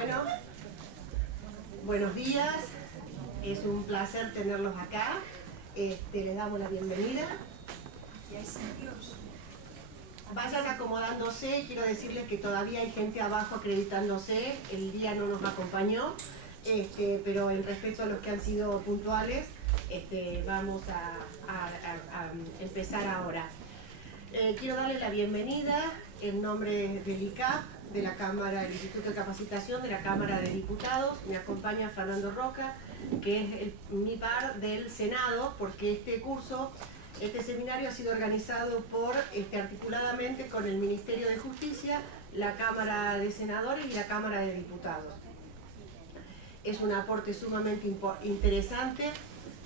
Bueno, buenos días, es un placer tenerlos acá, les damos la bienvenida. Vayan acomodándose, quiero decirles que todavía hay gente abajo acreditándose, el día no nos acompañó, pero en respeto a los que han sido puntuales, vamos a empezar ahora. Quiero darle la bienvenida en nombre del ICAP, de la Cámara, del Instituto de Capacitación de la Cámara de Diputados. Me acompaña Fernando Roca, que es mi par del Senado, porque este seminario ha sido organizado articuladamente con el Ministerio de Justicia, la Cámara de Senadores y la Cámara de Diputados. Es un aporte sumamente interesante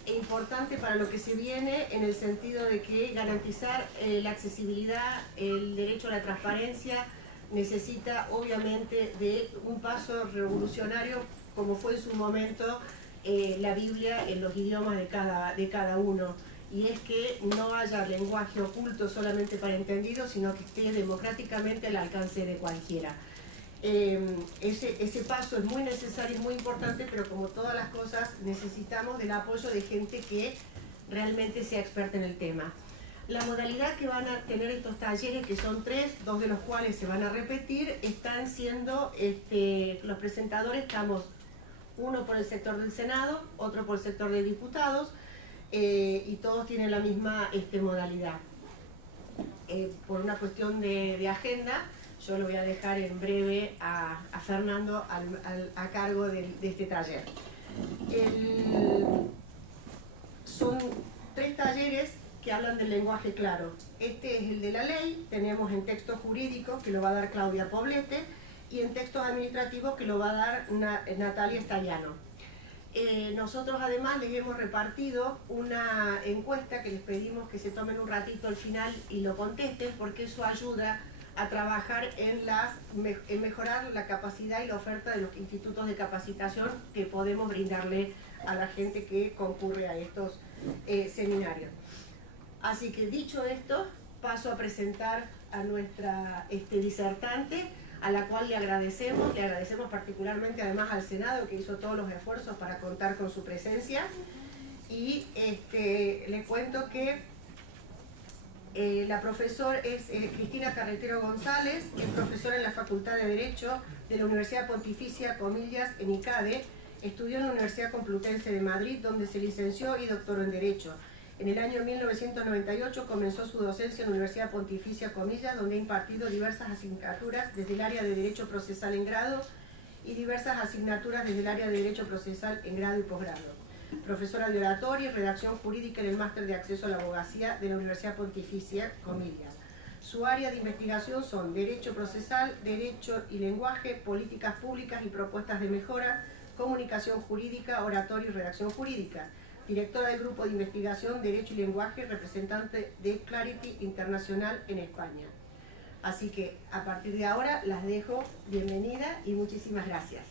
e importante para lo que se viene, en el sentido de que garantizar la accesibilidad, el derecho a la transparencia, necesita obviamente de un paso revolucionario, como fue en su momento la Biblia en los idiomas de cada uno. Y es que no haya lenguaje oculto solamente para entendidos, sino que esté democráticamente al alcance de cualquiera. Ese paso es muy necesario y muy importante, pero como todas las cosas necesitamos del apoyo de gente que realmente sea experta en el tema. La modalidad que van a tener estos talleres, que son 3, 2 de los cuales se van a repetir, están siendo, los presentadores estamos, uno por el sector del Senado, otro por el sector de diputados, y todos tienen la misma modalidad. Por una cuestión de agenda, yo lo voy a dejar en breve a Fernando a cargo de este taller. Son 3 talleres que hablan del lenguaje claro. Este es el de la ley, tenemos en texto jurídico, que lo va a dar Claudia Poblete, y en textos administrativos, que lo va a dar Natalia Estallano. Nosotros además les hemos repartido una encuesta que les pedimos que se tomen un ratito al final y lo contesten, porque eso ayuda a trabajar en mejorar la capacidad y la oferta de los institutos de capacitación que podemos brindarle a la gente que concurre a estos seminarios. Así que, dicho esto, paso a presentar a nuestra disertante, a la cual le agradecemos particularmente además al Senado, que hizo todos los esfuerzos para contar con su presencia. Y les cuento que la profesora es Cristina Carretero González, que es profesora en la Facultad de Derecho de la Universidad Pontificia Comillas en ICADE. Estudió en la Universidad Complutense de Madrid, donde se licenció y doctoró en Derecho. En el año 1998 comenzó su docencia en la Universidad Pontificia Comillas, donde ha impartido diversas asignaturas desde el área de Derecho Procesal en grado y diversas asignaturas desde el área de Derecho Procesal en grado y posgrado. Profesora de Oratoria y Redacción Jurídica en el Máster de Acceso a la Abogacía de la Universidad Pontificia Comillas. Su área de investigación son Derecho Procesal, Derecho y Lenguaje, Políticas Públicas y Propuestas de Mejora, Comunicación Jurídica, Oratoria y Redacción Jurídica. Directora del Grupo de Investigación Derecho y Lenguaje, representante de Clarity Internacional en España. Así que a partir de ahora las dejo. Bienvenida y muchísimas gracias.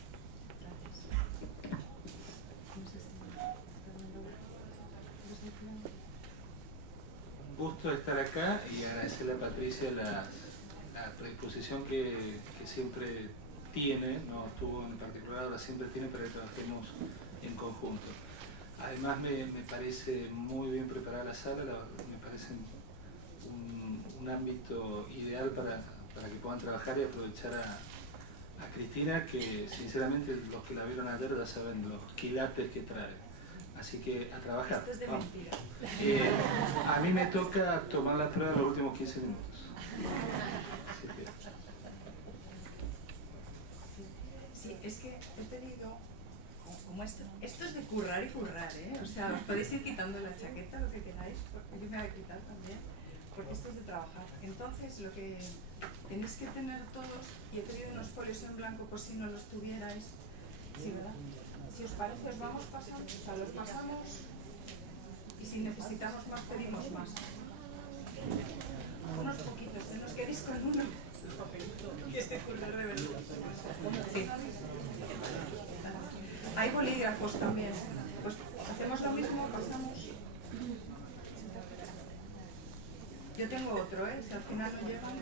Un gusto estar acá y agradecerle a Patricia la predisposición que siempre tiene, no tuvo en particular, ahora siempre tiene para que trabajemos en conjunto. Además me parece muy bien preparada la sala, me parece un ámbito ideal para que puedan trabajar y aprovechar a Cristina, que sinceramente los que la vieron ayer ya saben los quilates que trae. Así que a trabajar. Esto es de mentira. A mí me toca tomar la prueba en los últimos 15 minutos. Sí, es que he pedido, como esto es de currar y currar, ¿eh? O sea, os podéis ir quitando la chaqueta, lo que queráis, porque yo me voy a quitar también, porque esto es de trabajar. Entonces, lo que tenéis que tener todos, y he pedido unos folios en blanco por si no los tuvierais, sí, ¿verdad? Si os parece, os vamos pasando, o sea, los pasamos, y si necesitamos más, pedimos más. Unos poquitos, ¿no os queréis con uno? Que es de currar de verdad. Sí. Hay bolígrafos también. Pues hacemos lo mismo, pasamos. Yo tengo otro, si al final no llegan.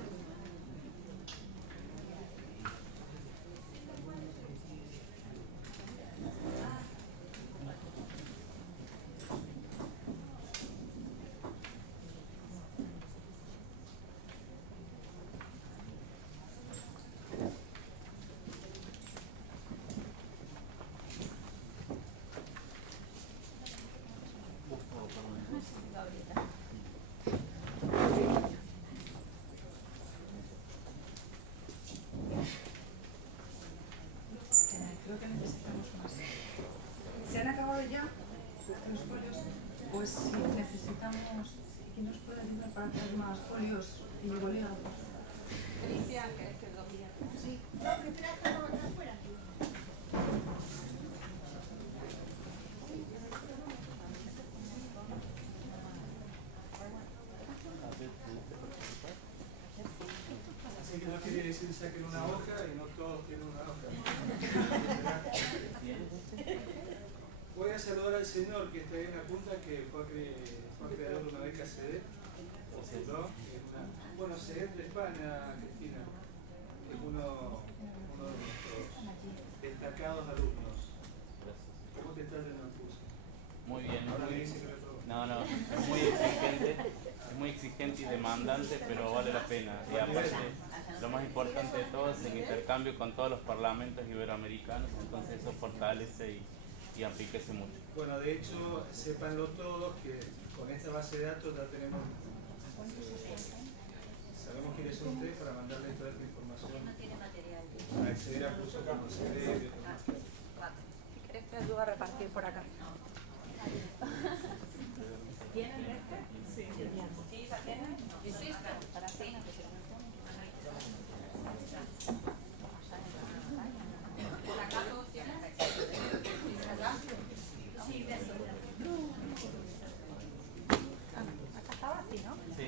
porque necesitamos más. ¿Se han acabado ya los folios? Pues sí, necesitamos... ¿Quién nos puede ayudar para hacer más folios y bolígrafos? Felicia, que lo mira. Sí. No, pero espera, que no, atrás fuera. Así que no quiere decir saquen una hoja y no todos tienen una hoja. Voy a saludar al señor que está ahí en la punta, que fue creador de una beca CD. ¿No? Bueno, CD de España, Cristina. Es uno de nuestros destacados alumnos. ¿Cómo te estás en el curso? Muy bien, Ahora me dice que lo todo. no, es muy exigente y demandante, pero vale la pena. Y aparte, lo más importante de todo es el intercambio con todos los parlamentos iberoamericanos, entonces eso fortalece y enriquece mucho. Bueno, de hecho, sépanlo todos que con esta base de datos ya tenemos, sabemos quiénes son ustedes para mandarles toda esta información, para acceder a cursos como CD y otros más. Si querés te ayudo a repartir por acá. ¿Tienen este? Sí. ¿Sí, la tienen? ¿Hiciste? Para sí. ¿Por acá todos tienen? ¿Allá? Sí, de eso. Acá estaba así, ¿no? Sí.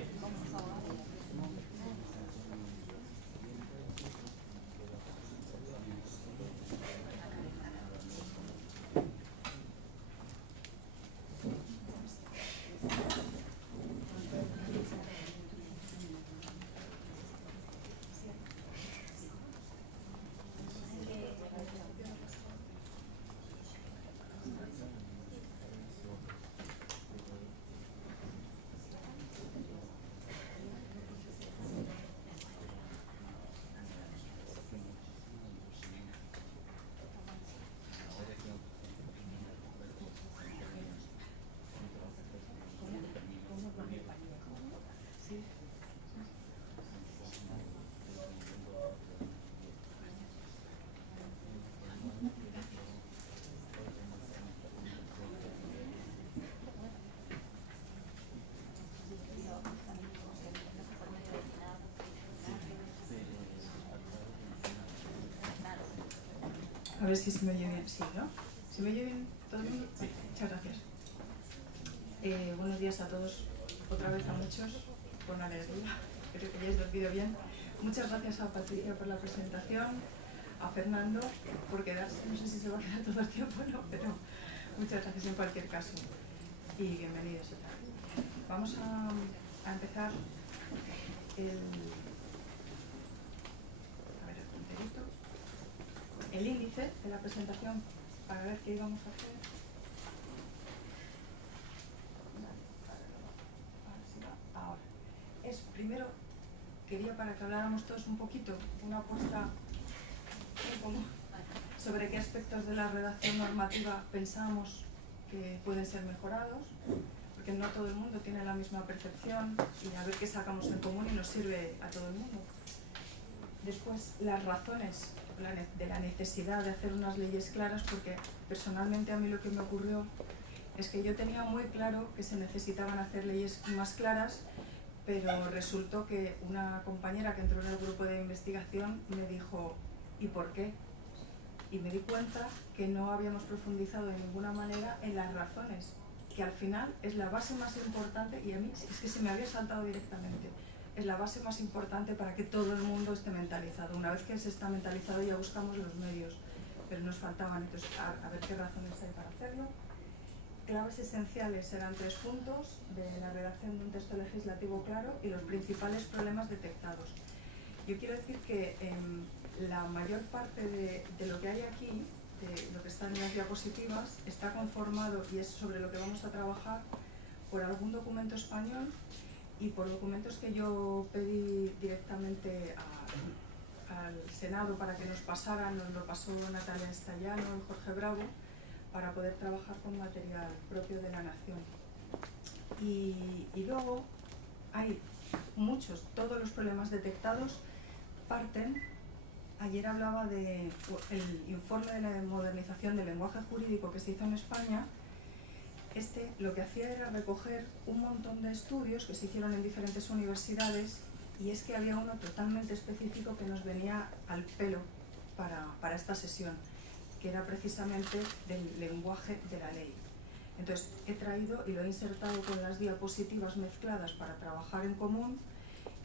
A ver si se me oye bien. Sí, ¿no? ¿Se me oye bien todo el mundo? Sí. Muchas gracias. Buenos días a todos, otra vez a muchos, con alegría. Creo que ya hayáis dormido bien. Muchas gracias a Patricia por la presentación, a Fernando por quedarse. No sé si se va a quedar todo el tiempo o no, pero muchas gracias en cualquier caso. Y bienvenidos otra vez. Vamos a empezar el índice de la presentación para ver qué íbamos a hacer. Ahora. Primero, quería para que habláramos todos un poquito, una apuesta muy común sobre qué aspectos de la redacción normativa pensamos que pueden ser mejorados, porque no todo el mundo tiene la misma percepción, y a ver qué sacamos en común y nos sirve a todo el mundo. Después, las razones de la necesidad de hacer unas leyes claras, porque personalmente a mí lo que me ocurrió es que yo tenía muy claro que se necesitaban hacer leyes más claras, pero resultó que una compañera que entró en el grupo de investigación me dijo ¿y por qué? Y me di cuenta que no habíamos profundizado de ninguna manera en las razones, que al final es la base más importante, y a mí es que se me había saltado directamente. Es la base más importante para que todo el mundo esté mentalizado. Una vez que se está mentalizado ya buscamos los medios, pero nos faltaban. Entonces, a ver qué razones hay para hacerlo. Claves esenciales serán 3 puntos de la redacción de un texto legislativo claro y los principales problemas detectados. Yo quiero decir que la mayor parte de lo que hay aquí, de lo que está en las diapositivas, está conformado, y es sobre lo que vamos a trabajar, por algún documento español y por documentos que yo pedí directamente al Senado para que nos pasaran. Nos lo pasó Natalia Estallano y Jorge Bravo, para poder trabajar con material propio de la Nación. Y luego hay todos los problemas detectados parten ayer hablaba del informe de la modernización del lenguaje jurídico que se hizo en España. Lo que hacía era recoger un montón de estudios que se hicieron en diferentes universidades, y es que había uno totalmente específico que nos venía al pelo para esta sesión, que era precisamente del lenguaje de la ley. Entonces he traído y lo he insertado con las diapositivas mezcladas para trabajar en común,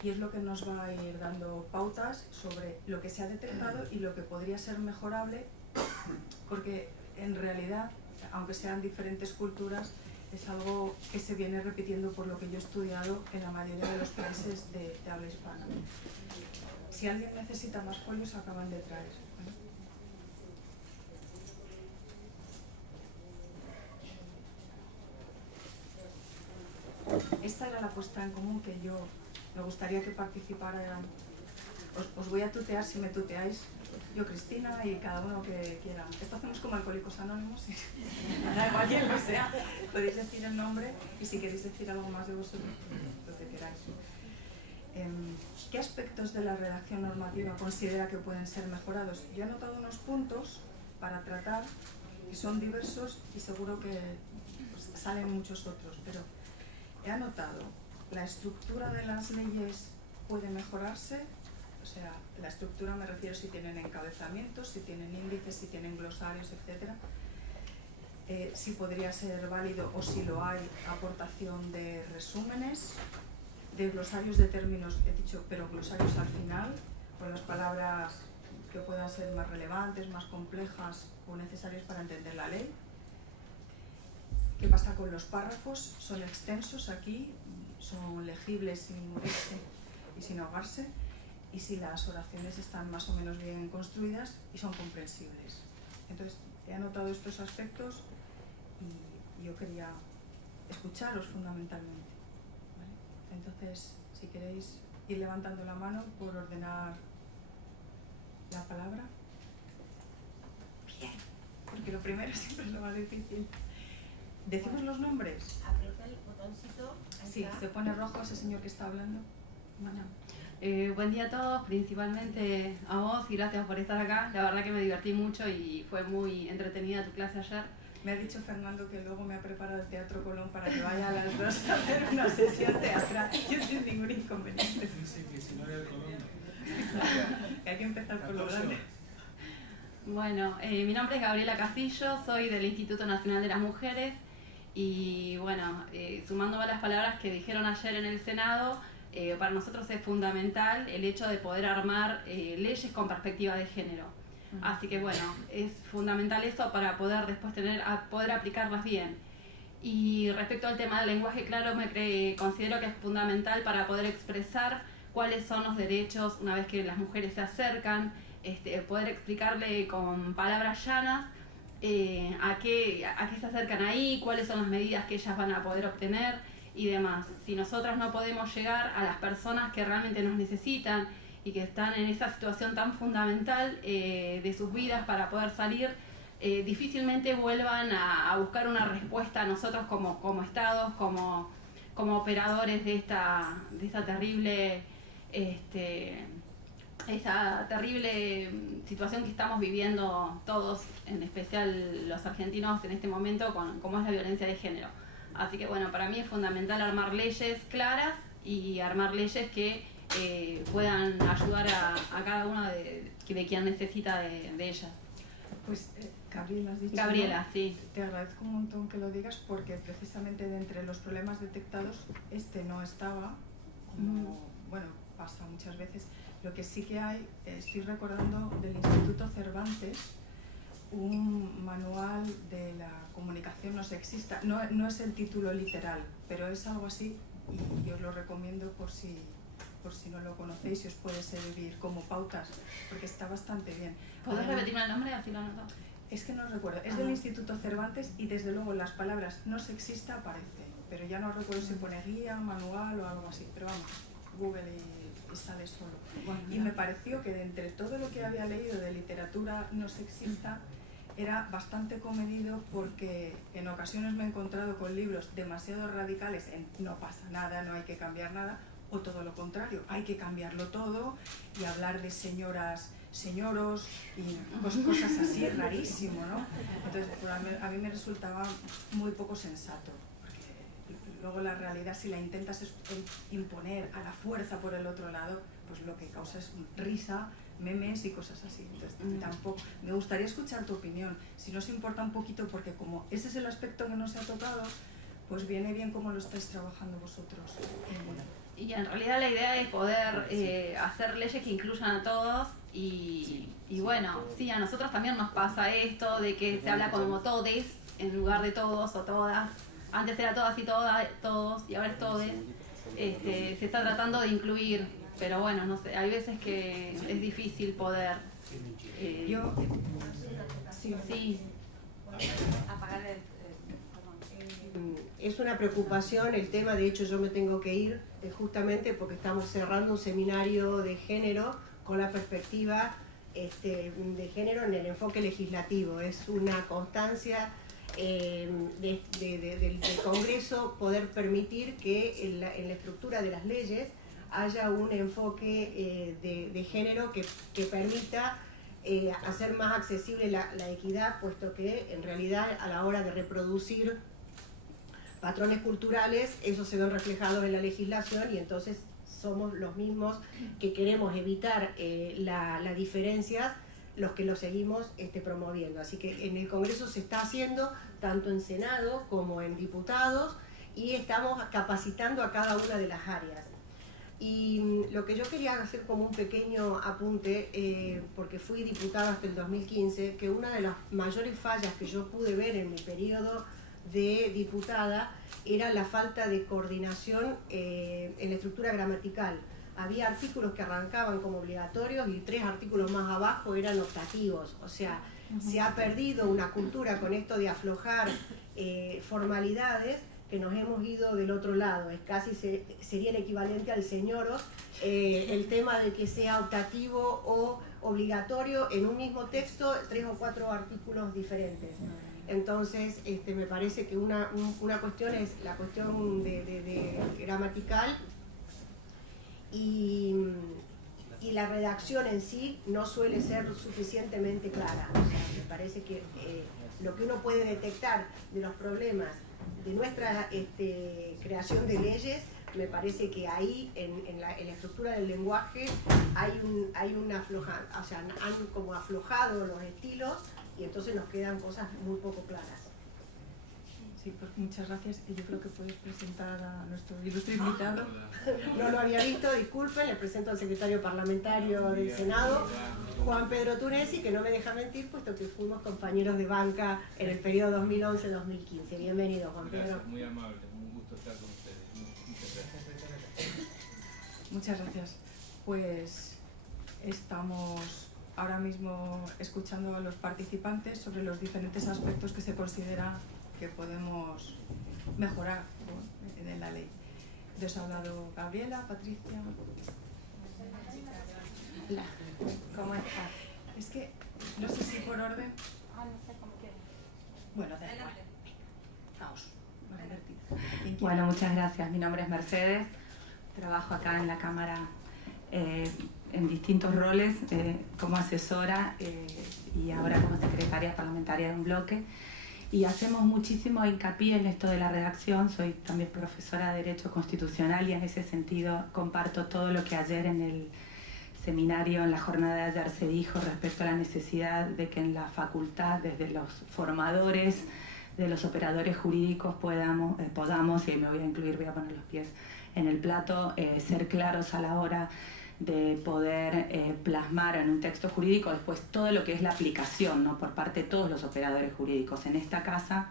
y es lo que nos va a ir dando pautas sobre lo que se ha detectado y lo que podría ser mejorable, porque en realidad, aunque sean diferentes culturas, es algo que se viene repitiendo por lo que yo he estudiado en la mayoría de los países de habla hispana. Si alguien necesita más folios, acaban de traer. Esta era la puesta en común que yo me gustaría que participaran. Os voy a tutear si me tuteáis, yo, Cristina, y cada uno que quiera. Esto hacemos como Alcohólicos Anónimos, da igual quien lo sea, podéis decir el nombre, y si queréis decir algo más de vosotros, lo que queráis. ¿Qué aspectos de la redacción normativa considera que pueden ser mejorados? Yo he anotado unos puntos para tratar, que son diversos y seguro que pues, salen muchos otros, pero he anotado: la estructura de las leyes puede mejorarse. O sea, la estructura me refiero si tienen encabezamientos, si tienen índices, si tienen glosarios, etc. Si podría ser válido, o si lo hay, aportación de resúmenes, de glosarios de términos, he dicho, pero glosarios al final, con las palabras que puedan ser más relevantes, más complejas o necesarias para entender la ley. ¿Qué pasa con los párrafos? ¿Son extensos aquí? ¿Son legibles sin morirse y sin ahogarse? Y si las oraciones están más o menos bien construidas y son comprensibles. Entonces, he anotado estos aspectos y yo quería escucharos fundamentalmente, ¿vale? Entonces, si queréis ir levantando la mano por ordenar la palabra. Bien, porque lo primero siempre es lo más difícil. ¿Decimos los nombres? Aprieta el botoncito. Sí, se pone rojo ese señor que está hablando. Bueno, buen día a todos, principalmente a vos, y gracias por estar acá. La verdad que me divertí mucho y fue muy entretenida tu clase ayer. Me ha dicho Fernando que luego me ha preparado el Teatro Colón para que vaya a las 2 a hacer una sesión teatral. Yo sin ningún inconveniente. Dice que si no era el Colón. Hay que empezar por lo grande. Bueno, mi nombre es Gabriela Castillo, soy del Instituto Nacional de las Mujeres y bueno, sumando a las palabras que dijeron ayer en el Senado, para nosotros es fundamental el hecho de poder armar leyes con perspectiva de género. Así que bueno, es fundamental eso para poder después poder aplicarlas bien. Y respecto al tema del lenguaje claro, considero que es fundamental para poder expresar cuáles son los derechos una vez que las mujeres se acercan, poder explicarle con palabras llanas a qué se acercan ahí, cuáles son las medidas que ellas van a poder obtener y demás. Si nosotras no podemos llegar a las personas que realmente nos necesitan y que están en esa situación tan fundamental de sus vidas para poder salir, difícilmente vuelvan a buscar una respuesta a nosotros como estados, como operadores de esta terrible situación que estamos viviendo todos, en especial los argentinos en este momento, como es la violencia de género. Así que bueno, para mí es fundamental armar leyes claras y armar leyes que puedan ayudar a cada una de quien necesita de ellas. Pues Gabriela, has dicho. Gabriela, ¿no? sí. Te agradezco un montón que lo digas porque precisamente de entre los problemas detectados no estaba, como bueno, pasa muchas veces. Lo que sí que hay, estoy recordando del Instituto Cervantes, un manual de la comunicación no sexista. No es el título literal, pero es algo así y yo os lo recomiendo por si no lo conocéis y os puede servir como pautas, porque está bastante bien. ¿Podés repetirme el nombre? Así lo anoto. Es que no recuerdo, es del Instituto Cervantes y desde luego las palabras no sexista aparece, pero ya no recuerdo si pone guía, manual o algo así, pero vamos, Google y sale solo. Bueno, y me pareció que de entre todo lo que había leído de literatura no sexista era bastante comedido, porque en ocasiones me he encontrado con libros demasiado radicales en no pasa nada, no hay que cambiar nada, o todo lo contrario, hay que cambiarlo todo y hablar de señoras señoros y cosas así, rarísimo, ¿no? Entonces, pues a mí me resultaba muy poco sensato, porque luego la realidad, si la intentas imponer a la fuerza por el otro lado, pues lo que causa es risa, memes y cosas así. Entonces, tampoco me gustaría escuchar tu opinión, si nos importa un poquito, porque como ese es el aspecto que no se ha tocado, pues viene bien cómo lo estáis trabajando vosotros. Y en realidad la idea es poder hacer leyes que incluyan a todos y bueno, sí, a nosotros también nos pasa esto de que se habla como todes en lugar de todos o todas. Antes era todas y todos y ahora es todes. Se está tratando de incluir, pero bueno, no sé, hay veces que es difícil poder... Sí. Apagar el... Es una preocupación el tema, de hecho yo me tengo que ir justamente porque estamos cerrando un seminario de género con la perspectiva de género en el enfoque legislativo. Es una constancia del Congreso poder permitir que en la estructura de las leyes haya un enfoque de género que permita hacer más accesible la equidad, puesto que en realidad a la hora de reproducir patrones culturales, esos se ven reflejados en la legislación y entonces somos los mismos que queremos evitar las diferencias, los que lo seguimos promoviendo. Así que en el Congreso se está haciendo, tanto en Senado como en diputados, y estamos capacitando a cada una de las áreas. Y lo que yo quería hacer como un pequeño apunte, porque fui diputada hasta el 2015, que una de las mayores fallas que yo pude ver en mi periodo de diputada era la falta de coordinación en la estructura gramatical. Había artículos que arrancaban como obligatorios y 3 artículos más abajo eran optativos. O sea, se ha perdido una cultura con esto de aflojar formalidades, que nos hemos ido del otro lado. Es casi sería el equivalente al señoros, el tema de que sea optativo o obligatorio en un mismo texto, 3 o 4 artículos diferentes. Entonces, me parece que una cuestión es la cuestión de gramatical y la redacción en sí no suele ser suficientemente clara. O sea, me parece que lo que uno puede detectar de los problemas de nuestra creación de leyes, me parece que ahí en la estructura del lenguaje hay una aflojada, o sea, han como aflojado los estilos y entonces nos quedan cosas muy poco claras. Sí, pues muchas gracias. Y yo creo que puedes presentar a nuestro ilustre invitado. No lo había visto, disculpen, le presento al secretario parlamentario del Senado, Juan Pedro Tunesi, que no me deja mentir, puesto que fuimos compañeros de banca en el periodo 2011-2015. Bienvenido, Juan Pedro. Gracias, muy amable, un gusto estar con ustedes. Muchas gracias. Muchas gracias. Pues estamos ahora mismo escuchando a los participantes sobre los diferentes aspectos que se considera que podemos mejorar en la ley. Les ha hablado Gabriela, Patricia. Hola, ¿cómo estás? Es que no sé si por orden. no sé cómo quieres. Bueno, da igual. Vamos, más divertido. Bueno, muchas gracias. Mi nombre es Mercedes. Trabajo acá en la Cámara en distintos roles, como asesora y ahora como secretaria parlamentaria de un bloque. Y hacemos muchísimo hincapié en esto de la redacción. Soy también profesora de Derecho Constitucional y en ese sentido comparto todo lo que ayer en el seminario, en la jornada de ayer se dijo respecto a la necesidad de que en la facultad, desde los formadores, de los operadores jurídicos podamos, y me voy a incluir, voy a poner los pies en el plato, ser claros a la hora de poder plasmar en un texto jurídico después todo lo que es la aplicación, ¿no? Por parte de todos los operadores jurídicos en esta casa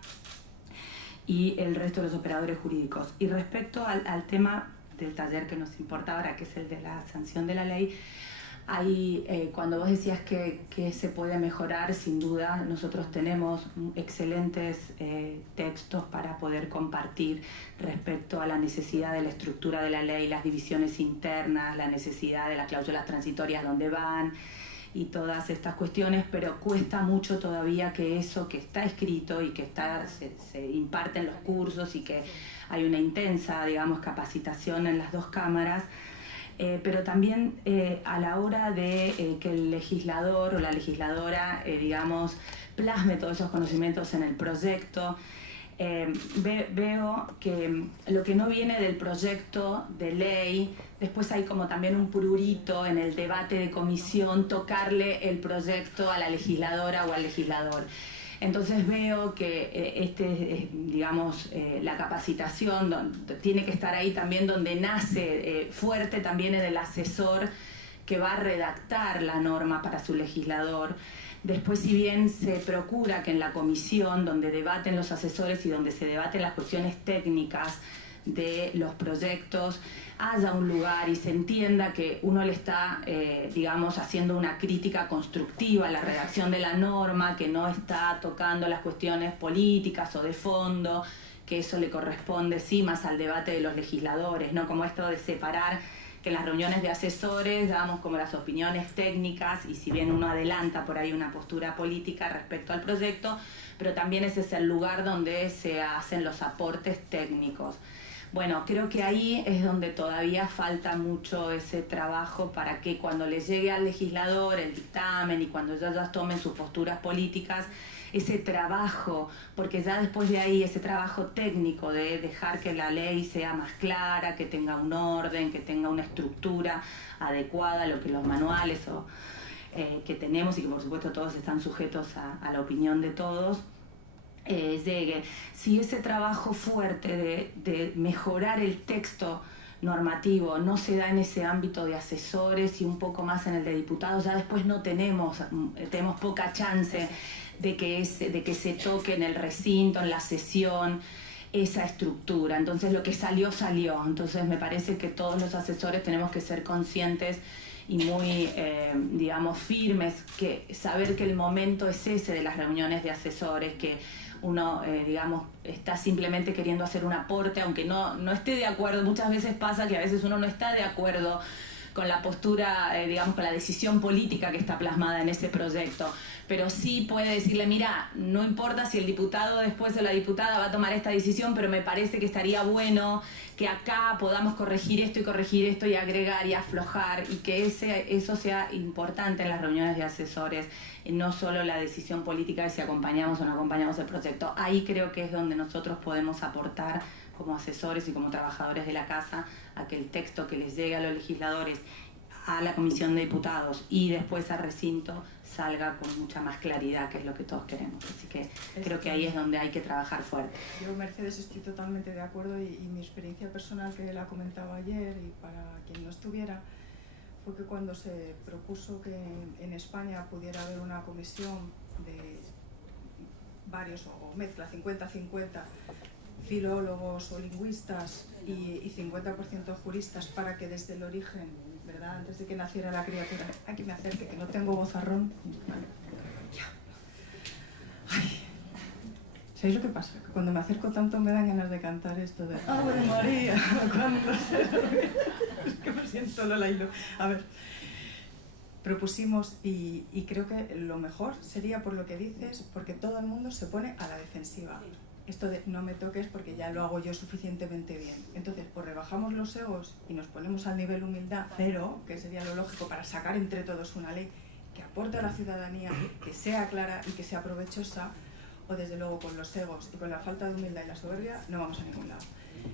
y el resto de los operadores jurídicos. Y respecto al tema del taller que nos importa ahora, que es el de la sanción de la ley, ahí, cuando vos decías que se puede mejorar, sin duda, nosotros tenemos excelentes textos para poder compartir respecto a la necesidad de la estructura de la ley, las divisiones internas, la necesidad de las cláusulas transitorias, dónde van y todas estas cuestiones, pero cuesta mucho todavía que eso que está escrito y que se imparte en los cursos y que hay una intensa, digamos, capacitación en las dos cámaras, pero también a la hora de que el legislador o la legisladora, digamos, plasme todos esos conocimientos en el proyecto. Veo que lo que no viene del proyecto de ley, después hay como también un prurito en el debate de comisión, tocarle el proyecto a la legisladora o al legislador. Entonces veo que digamos, la capacitación tiene que estar ahí también donde nace fuerte también en el asesor que va a redactar la norma para su legislador. Después, si bien se procura que en la comisión donde debaten los asesores y donde se debaten las cuestiones técnicas de los proyectos, haya un lugar y se entienda que uno le está, digamos, haciendo una crítica constructiva a la redacción de la norma, que no está tocando las cuestiones políticas o de fondo, que eso le corresponde sí más al debate de los legisladores, ¿no? Como esto de separar que en las reuniones de asesores damos como las opiniones técnicas y si bien uno adelanta por ahí una postura política respecto al proyecto, pero también ese es el lugar donde se hacen los aportes técnicos. Bueno, creo que ahí es donde todavía falta mucho ese trabajo para que cuando le llegue al legislador el dictamen y cuando ellos tomen sus posturas políticas, ese trabajo, porque ya después de ahí ese trabajo técnico de dejar que la ley sea más clara, que tenga un orden, que tenga una estructura adecuada a lo que los manuales que tenemos y que por supuesto todos están sujetos a la opinión de todos, llegue. Si ese trabajo fuerte de mejorar el texto normativo no se da en ese ámbito de asesores y un poco más en el de diputados, ya después no tenemos poca chance de que se toque en el recinto, en la sesión, esa estructura. Entonces lo que salió, salió. Entonces me parece que todos los asesores tenemos que ser conscientes y muy, digamos, firmes, que saber que el momento es ese de las reuniones de asesores, que uno, digamos, está simplemente queriendo hacer un aporte, aunque no esté de acuerdo. Muchas veces pasa que a veces uno no está de acuerdo con la postura, digamos, con la decisión política que está plasmada en ese proyecto, pero sí puede decirle, mira, no importa si el diputado después o la diputada va a tomar esta decisión, pero me parece que estaría bueno que acá podamos corregir esto y agregar y aflojar, y que eso sea importante en las reuniones de asesores, y no solo la decisión política de si acompañamos o no acompañamos el proyecto. Ahí creo que es donde nosotros podemos aportar como asesores y como trabajadores de la casa a que el texto que les llegue a los legisladores, a la Comisión de Diputados y después al recinto salga con mucha más claridad, que es lo que todos queremos. Así que creo que ahí es donde hay que trabajar fuerte. Yo, Mercedes, estoy totalmente de acuerdo y mi experiencia personal, que la comentaba ayer y para quien no estuviera, fue que cuando se propuso que en España pudiera haber una comisión de varios, o mezcla 50-50, filólogos o lingüistas y 50% juristas, para que desde el origen, ¿verdad?, antes de que naciera la criatura, aquí me acerque, que no tengo vozarrón. Vale. Ya. Ay. ¿Sabéis lo que pasa? Que cuando me acerco tanto me dan ganas de cantar esto de ¡Ave María! Cuando es que me siento Lola Hilo. A ver, propusimos y creo que lo mejor sería, por lo que dices, porque todo el mundo se pone a la defensiva. Esto de no me toques porque ya lo hago yo suficientemente bien. Entonces, pues rebajamos los egos y nos ponemos al nivel humildad cero, que sería lo lógico para sacar entre todos una ley que aporte a la ciudadanía, que sea clara y que sea provechosa, o desde luego con los egos y con la falta de humildad y la soberbia no vamos a ningún lado.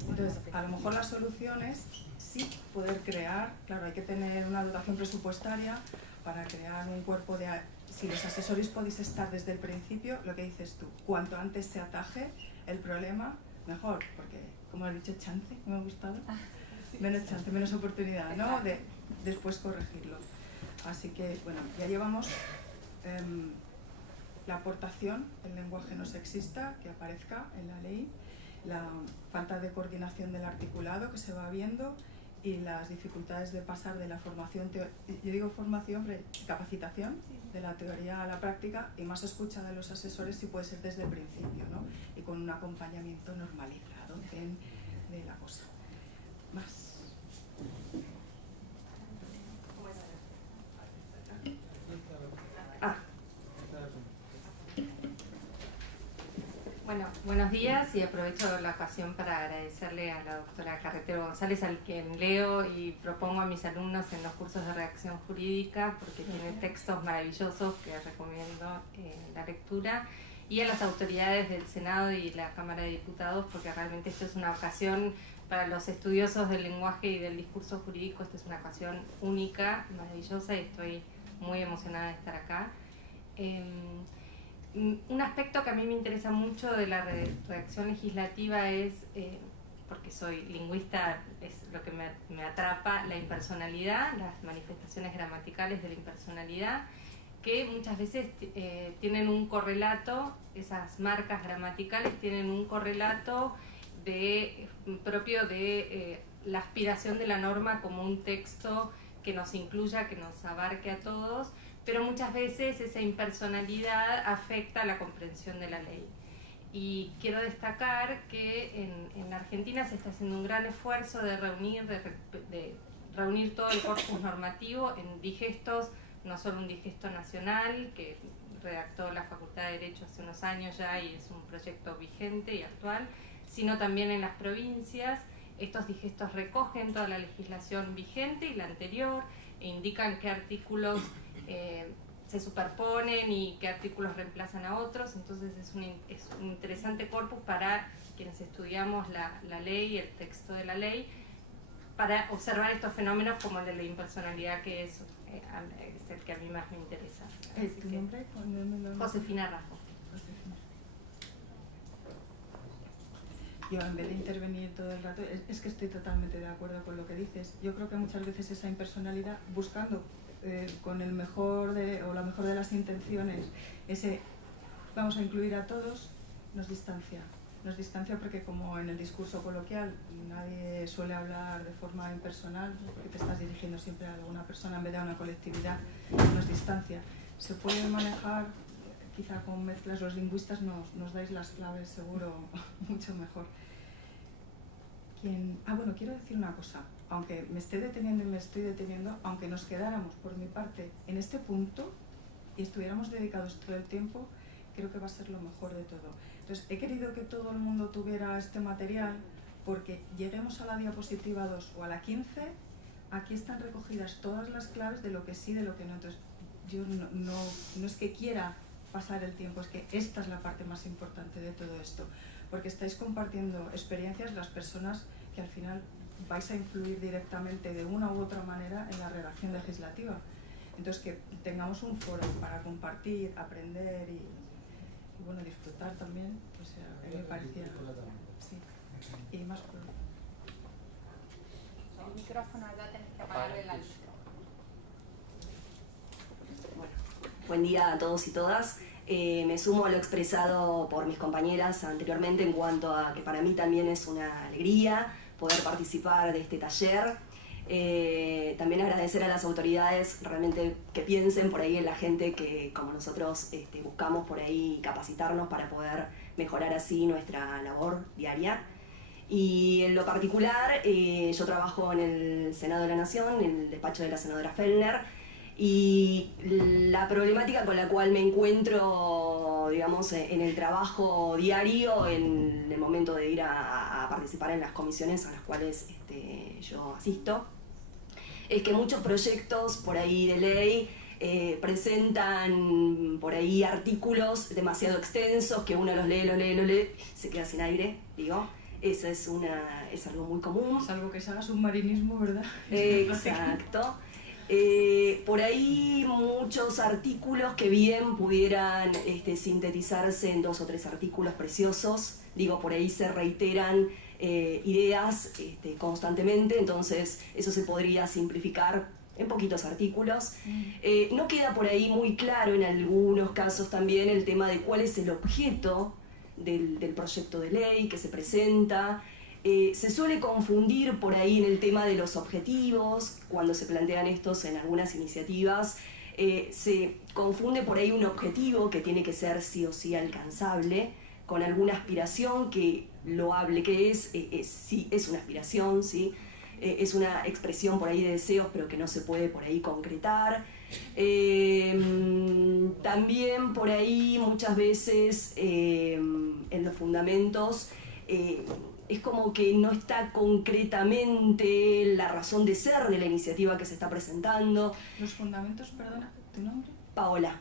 Entonces, a lo mejor la solución es sí poder crear, claro, hay que tener una dotación presupuestaria para crear un cuerpo de... Si los asesores podéis estar desde el principio, lo que dices tú, cuanto antes se ataje el problema, mejor, porque, como has dicho, chance, me ha gustado, menos chance, menos oportunidad, ¿no?, de después corregirlo. Así que, bueno, ya llevamos la aportación, el lenguaje no sexista, que aparezca en la ley, la falta de coordinación del articulado que se va viendo, y las dificultades de pasar de la formación, yo digo formación, capacitación, de la teoría a la práctica, y más escucha de los asesores si puede ser desde el principio, ¿no?, y con un acompañamiento normalizado de la cosa. Más. Bueno, buenos días y aprovecho la ocasión para agradecerle a la doctora Carretero González, al quien leo y propongo a mis alumnos en los cursos de redacción jurídica, porque tiene textos maravillosos que recomiendo la lectura, y a las autoridades del Senado y la Cámara de Diputados, porque realmente esto es una ocasión para los estudiosos del lenguaje y del discurso jurídico, esta es una ocasión única, maravillosa, y estoy muy emocionada de estar acá. Un aspecto que a mí me interesa mucho de la redacción legislativa es, porque soy lingüista, es lo que me atrapa, la impersonalidad, las manifestaciones gramaticales de la impersonalidad, que muchas veces tienen un correlato, esas marcas gramaticales tienen un correlato propio de la aspiración de la norma como un texto que nos incluya, que nos abarque a todos, pero muchas veces esa impersonalidad afecta la comprensión de la ley. Y quiero destacar que en la Argentina se está haciendo un gran esfuerzo de reunir todo el corpus normativo en digestos, no solo un digesto nacional que redactó la Facultad de Derecho hace unos años ya y es un proyecto vigente y actual, sino también en las provincias. Estos digestos recogen toda la legislación vigente y la anterior e indican qué artículos se superponen y qué artículos reemplazan a otros. Entonces es un interesante corpus para quienes estudiamos la ley, el texto de la ley, para observar estos fenómenos como el de la impersonalidad, que es el que a mí más me interesa. ¿Tu nombre? Josefina Raffo. Yo, en vez de intervenir todo el rato, es que estoy totalmente de acuerdo con lo que dices. Yo creo que muchas veces esa impersonalidad, buscando con el mejor o la mejor de las intenciones, ese vamos a incluir a todos, nos distancia. Nos distancia porque, como en el discurso coloquial nadie suele hablar de forma impersonal, porque te estás dirigiendo siempre a alguna persona en vez de a una colectividad, nos distancia. Se puede manejar, quizá con mezclas, los lingüistas nos dais las claves seguro mucho mejor. Bueno, quiero decir una cosa, aunque me esté deteniendo y me estoy deteniendo, aunque nos quedáramos por mi parte en este punto y estuviéramos dedicados todo el tiempo, creo que va a ser lo mejor de todo. Entonces, he querido que todo el mundo tuviera este material porque lleguemos a la diapositiva 2 o a la 15, aquí están recogidas todas las claves de lo que sí, de lo que no. Entonces, yo no es que quiera pasar el tiempo, es que esta es la parte más importante de todo esto, porque estáis compartiendo experiencias las personas que al final vais a influir directamente de una u otra manera en la redacción legislativa. Entonces, que tengamos un foro para compartir, aprender y bueno, disfrutar también, o sea, a mí me parecía... Sí. Y más por... El micrófono, ya tenés que apagarle la luz. Bueno, buen día a todos y todas. Me sumo a lo expresado por mis compañeras anteriormente en cuanto a que para mí también es una alegría poder participar de este taller. También agradecer a las autoridades realmente que piensen por ahí en la gente que, como nosotros, buscamos por ahí capacitarnos para poder mejorar así nuestra labor diaria. Y en lo particular, yo trabajo en el Senado de la Nación, en el despacho de la senadora Fellner, y la problemática con la cual me encuentro, digamos, en el trabajo diario, en el momento de ir a participar en las comisiones a las cuales yo asisto, es que muchos proyectos por ahí de ley presentan por ahí artículos demasiado extensos que uno los lee, se queda sin aire, digo. Esa es algo muy común. Salvo que se haga submarinismo, ¿verdad? Exacto. Por ahí muchos artículos que bien pudieran sintetizarse en 2 o 3 artículos preciosos, digo, por ahí se reiteran ideas constantemente, entonces eso se podría simplificar en poquitos artículos. No queda por ahí muy claro en algunos casos también el tema de cuál es el objeto del proyecto de ley que se presenta. Se suele confundir por ahí en el tema de los objetivos, cuando se plantean estos en algunas iniciativas, se confunde por ahí un objetivo que tiene que ser sí o sí alcanzable, con alguna aspiración que loable que sí, es una aspiración, ¿sí? Es una expresión por ahí de deseos, pero que no se puede por ahí concretar. También por ahí muchas veces en los fundamentos es como que no está concretamente la razón de ser de la iniciativa que se está presentando. Los fundamentos, perdona, ¿tu nombre? Paola.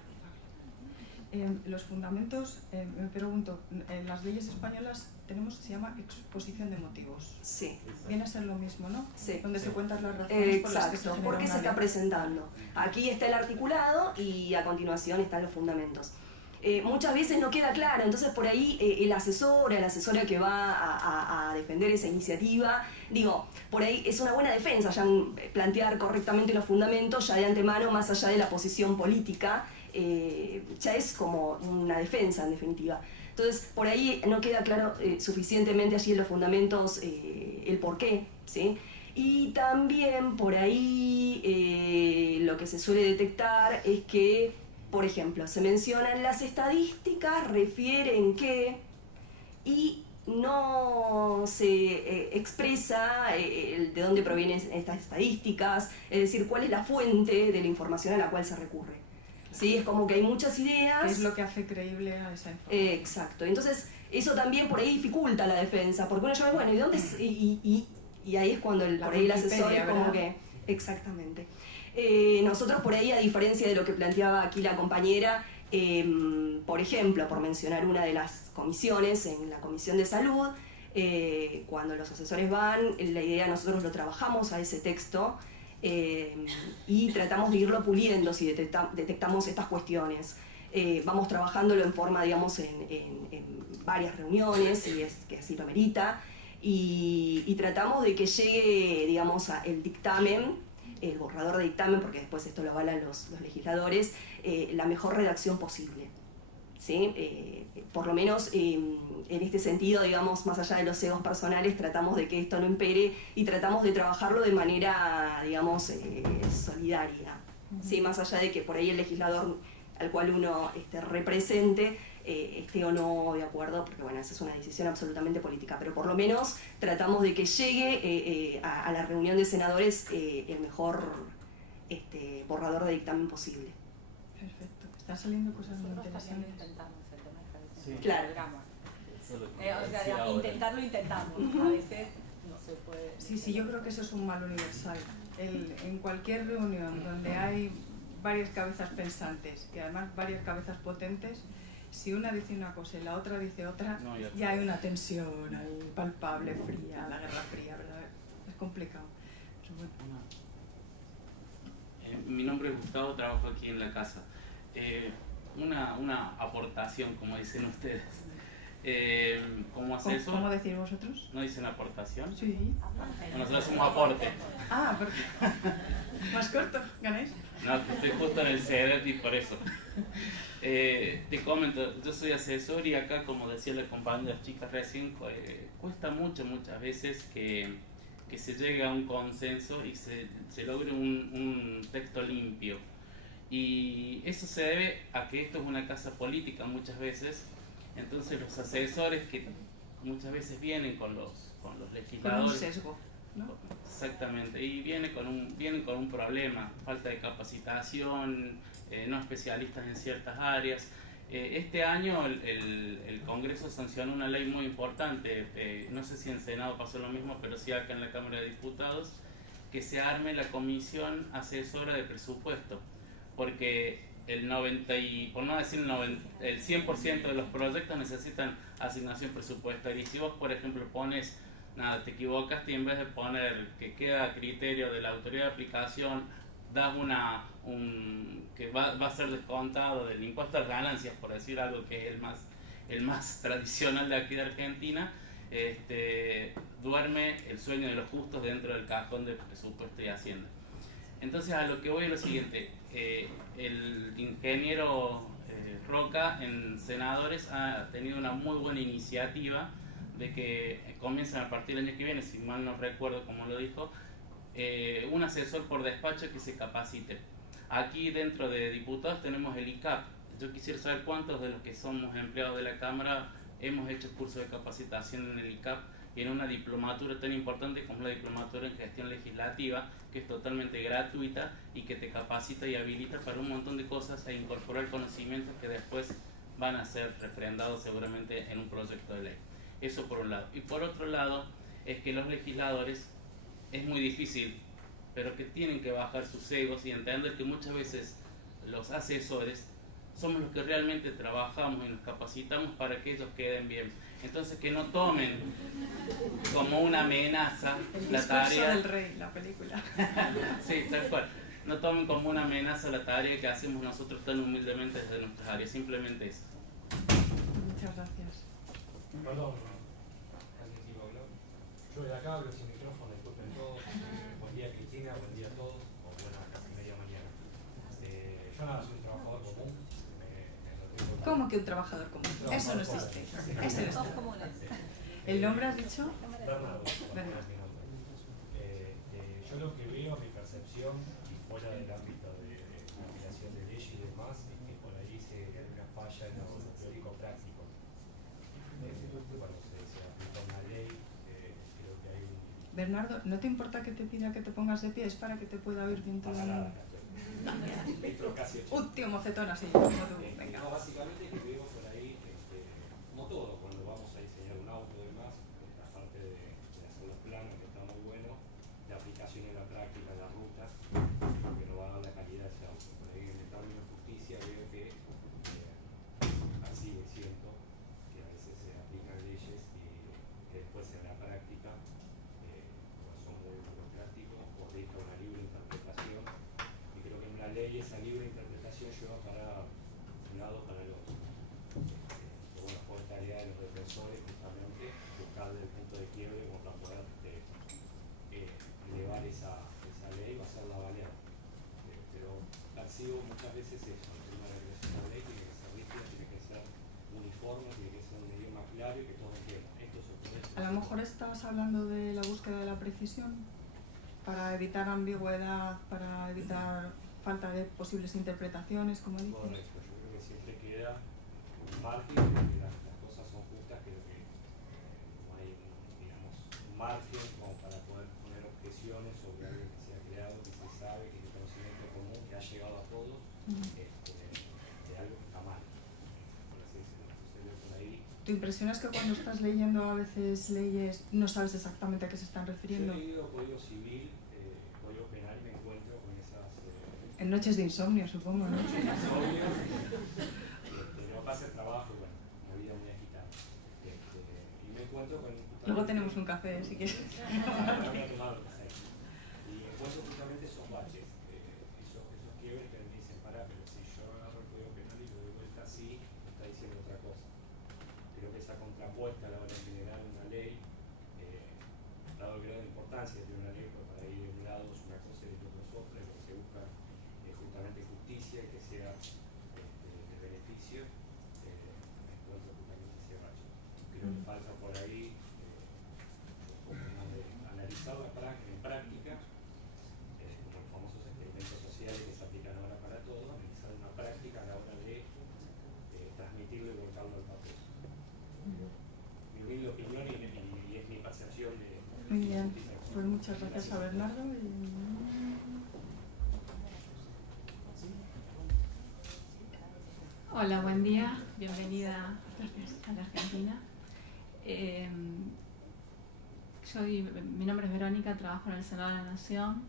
Los fundamentos, me pregunto, en las leyes españolas tenemos, se llama exposición de motivos. Sí. Viene a ser lo mismo, ¿no? Sí. Donde se cuentan las razones por las que se Exacto, genera ¿por qué una se está ley. presentando? Aquí está el articulado y a continuación están los fundamentos. Muchas veces no queda claro, entonces por ahí la asesora que va a defender esa iniciativa, digo, por ahí es una buena defensa ya plantear correctamente los fundamentos ya de antemano, más allá de la posición política, ya es como una defensa en definitiva. Entonces por ahí no queda claro suficientemente allí en los fundamentos el porqué, ¿sí? Y también por ahí lo que se suele detectar es que, por ejemplo, se mencionan las estadísticas, refieren que, y no se expresa de dónde provienen estas estadísticas, es decir, cuál es la fuente de la información a la cual se recurre. ¿Sí? Es como que hay muchas ideas. Es lo que hace creíble a esa información. Exacto. Entonces, eso también por ahí dificulta la defensa, porque uno llama, bueno, ¿y dónde es? Y ahí es cuando por ahí el asesor es como que... Exactamente. Nosotros por ahí, a diferencia de lo que planteaba aquí la compañera, por ejemplo, por mencionar una de las comisiones, en la Comisión de Salud, cuando los asesores van, la idea nosotros lo trabajamos a ese texto, y tratamos de irlo puliendo si detectamos estas cuestiones. Vamos trabajándolo en forma, digamos, en varias reuniones, si es que así lo merita, y tratamos de que llegue, digamos, el dictamen, el borrador de dictamen, porque después esto lo avalan los legisladores, la mejor redacción posible. ¿Sí? Por lo menos en este sentido, digamos, más allá de los egos personales, tratamos de que esto no impere y tratamos de trabajarlo de manera, digamos, solidaria. ¿Sí? Más allá de que por ahí el legislador al cual uno represente esté o no de acuerdo, porque bueno, esa es una decisión absolutamente política, pero por lo menos tratamos de que llegue a la reunión de senadores el mejor borrador de dictamen posible. Perfecto. Están saliendo cosas muy interesantes. Intentamos el tema de Sí. Claro. O sea, intentarlo intentamos. A veces no se puede. Sí, yo creo que eso es un mal universal. En cualquier reunión donde hay varias cabezas pensantes y además varias cabezas potentes, si una dice una cosa y la otra dice otra, ya hay una tensión ahí palpable, fría, la guerra fría, ¿verdad? Es complicado. Pero bueno. Mi nombre es Gustavo, trabajo aquí en la casa. Una aportación, como dicen ustedes. Como asesor. ¿Cómo decís vosotros? ¿No dicen aportación? Sí. Nosotros hacemos aporte. Ah, porque más corto, ganáis. No, estoy justo en el CEDET y por eso. Te comento, yo soy asesor y acá, como decía la compañera chicas recién, cuesta muchas veces que se llegue a un consenso y se logre un texto limpio. Y eso se debe a que esto es una casa política muchas veces, entonces los asesores que muchas veces vienen con los legisladores... Con un sesgo, ¿no? Exactamente, y vienen con un problema, falta de capacitación, no especialistas en ciertas áreas. Este año el Congreso sancionó una ley muy importante, no sé si en Senado pasó lo mismo, pero sí acá en la Cámara de Diputados, que se arme la Comisión Asesora de Presupuesto, porque el 100% de los proyectos necesitan asignación presupuestaria. Y si vos, por ejemplo, pones, te equivocaste y en vez de poner que queda a criterio de la autoridad de aplicación, das que va a ser descontado del impuesto a las ganancias, por decir algo que es el más tradicional de aquí de Argentina, duerme el sueño de los justos dentro del cajón de presupuesto y hacienda. Entonces a lo que voy es lo siguiente, el ingeniero Roca en Senadores ha tenido una muy buena iniciativa de que comienzan a partir del año que viene, si mal no recuerdo como lo dijo, un asesor por despacho que se capacite. Aquí dentro de diputados tenemos el ICAP. Yo quisiera saber cuántos de los que somos empleados de la Cámara hemos hecho curso de capacitación en el ICAP y en una diplomatura tan importante como la diplomatura en gestión legislativa, que es totalmente gratuita y que te capacita y habilita para un montón de cosas e incorporar conocimientos que después van a ser refrendados seguramente en un proyecto de ley. Eso por un lado. Y por otro lado, es que los legisladores, es muy difícil, pero que tienen que bajar sus egos y entender que muchas veces los asesores somos los que realmente trabajamos y nos capacitamos para que ellos queden bien. Entonces, que no tomen como una amenaza la tarea del rey, la película. Sí, tal cual. No tomen como una amenaza la tarea que hacemos nosotros tan humildemente desde nuestras áreas, simplemente eso. Muchas gracias. Perdón, yo de acá hablo sin micrófono, disculpen todos. Buen día Cristina, buen día a todos, o buena casi media mañana. Yo nada, soy un trabajador común. ¿Cómo que un trabajador común? Eso no existe. Eso no está. ¿El nombre has dicho? Bernardo. Yo lo que veo, mi percepción, y fuera del ámbito de la aplicación de leyes y demás, es que por ahí hay una falla en lo teórico-práctico. Cuando se aplica una ley, creo que hay un... Bernardo, ¿no te importa que te pida que te pongas de pie? Es para que te pueda oír bien todo el mundo. Último mocetón así, como tú. Venga. No, básicamente que veo por ahí, no todo, cuando vamos a diseñar un auto y demás, aparte de hacer los planos, que está muy bueno, la aplicación en la práctica, en la ruta, que no va a dar la calidad de ese auto. Por ahí en el término de justicia veo que así siento que a veces se aplican leyes y que después en la práctica son muy burocráticos o deja una libre interpretación. Y creo que en una ley esa libre interpretación lleva para un lado para el otro. Bueno, fue tarea de los defensores justamente buscar el punto de quiebre como para poder elevar esa ley o hacerla valer. Pero percibo muchas veces eso, el tema de la creación de la ley tiene que ser rígida, tiene que ser uniforme, tiene que ser un idioma claro y que todo entienda. Esto se puede. A lo mejor estabas hablando de la búsqueda de la precisión para evitar ambigüedad, para evitar falta de posibles interpretaciones, como dices. Correcto, yo creo que siempre queda un margen de que las cosas son justas, creo que no hay, digamos, un margen como para poder poner objeciones sobre algo que se ha creado, que se sabe, que es un conocimiento común, que ha llegado a todos, de algo que está mal, por así decirlo. Entonces, por ahí. ¿Tu impresión es que cuando estás leyendo a veces leyes no sabes exactamente a qué se están refiriendo? Yo he leído Código Civil, Código Penal y me encuentro con esas... En noches de insomnio, supongo, ¿no? Luego pasa el trabajo y bueno, una vida muy agitada. Y me encuentro con... Luego tenemos un café, si quieres. Y encuentro justamente esos baches, esos quiebres que me dicen, pará, pero si yo agarro el Código Penal y lo doy vuelta así, me está diciendo otra cosa. Creo que esa contrapuesta a la hora de generar una ley, dado el grado de importancia de una ley, porque para ir de un lado es una cosa y de otro es otra, y lo que se busca es justamente justicia y que sea de beneficio, encuentro justamente ese bache. Creo que falta por ahí analizar en práctica, como los famosos experimentos sociales que se aplican ahora para todo, analizar una práctica a la hora de transmitirlo y volcarlo al papel. Mi humilde opinión y es mi percepción de... Muy bien, pues muchas gracias a Bernardo. Hola, buen día, bienvenida a la Argentina. Mi nombre es Verónica, trabajo en el Senado de la Nación.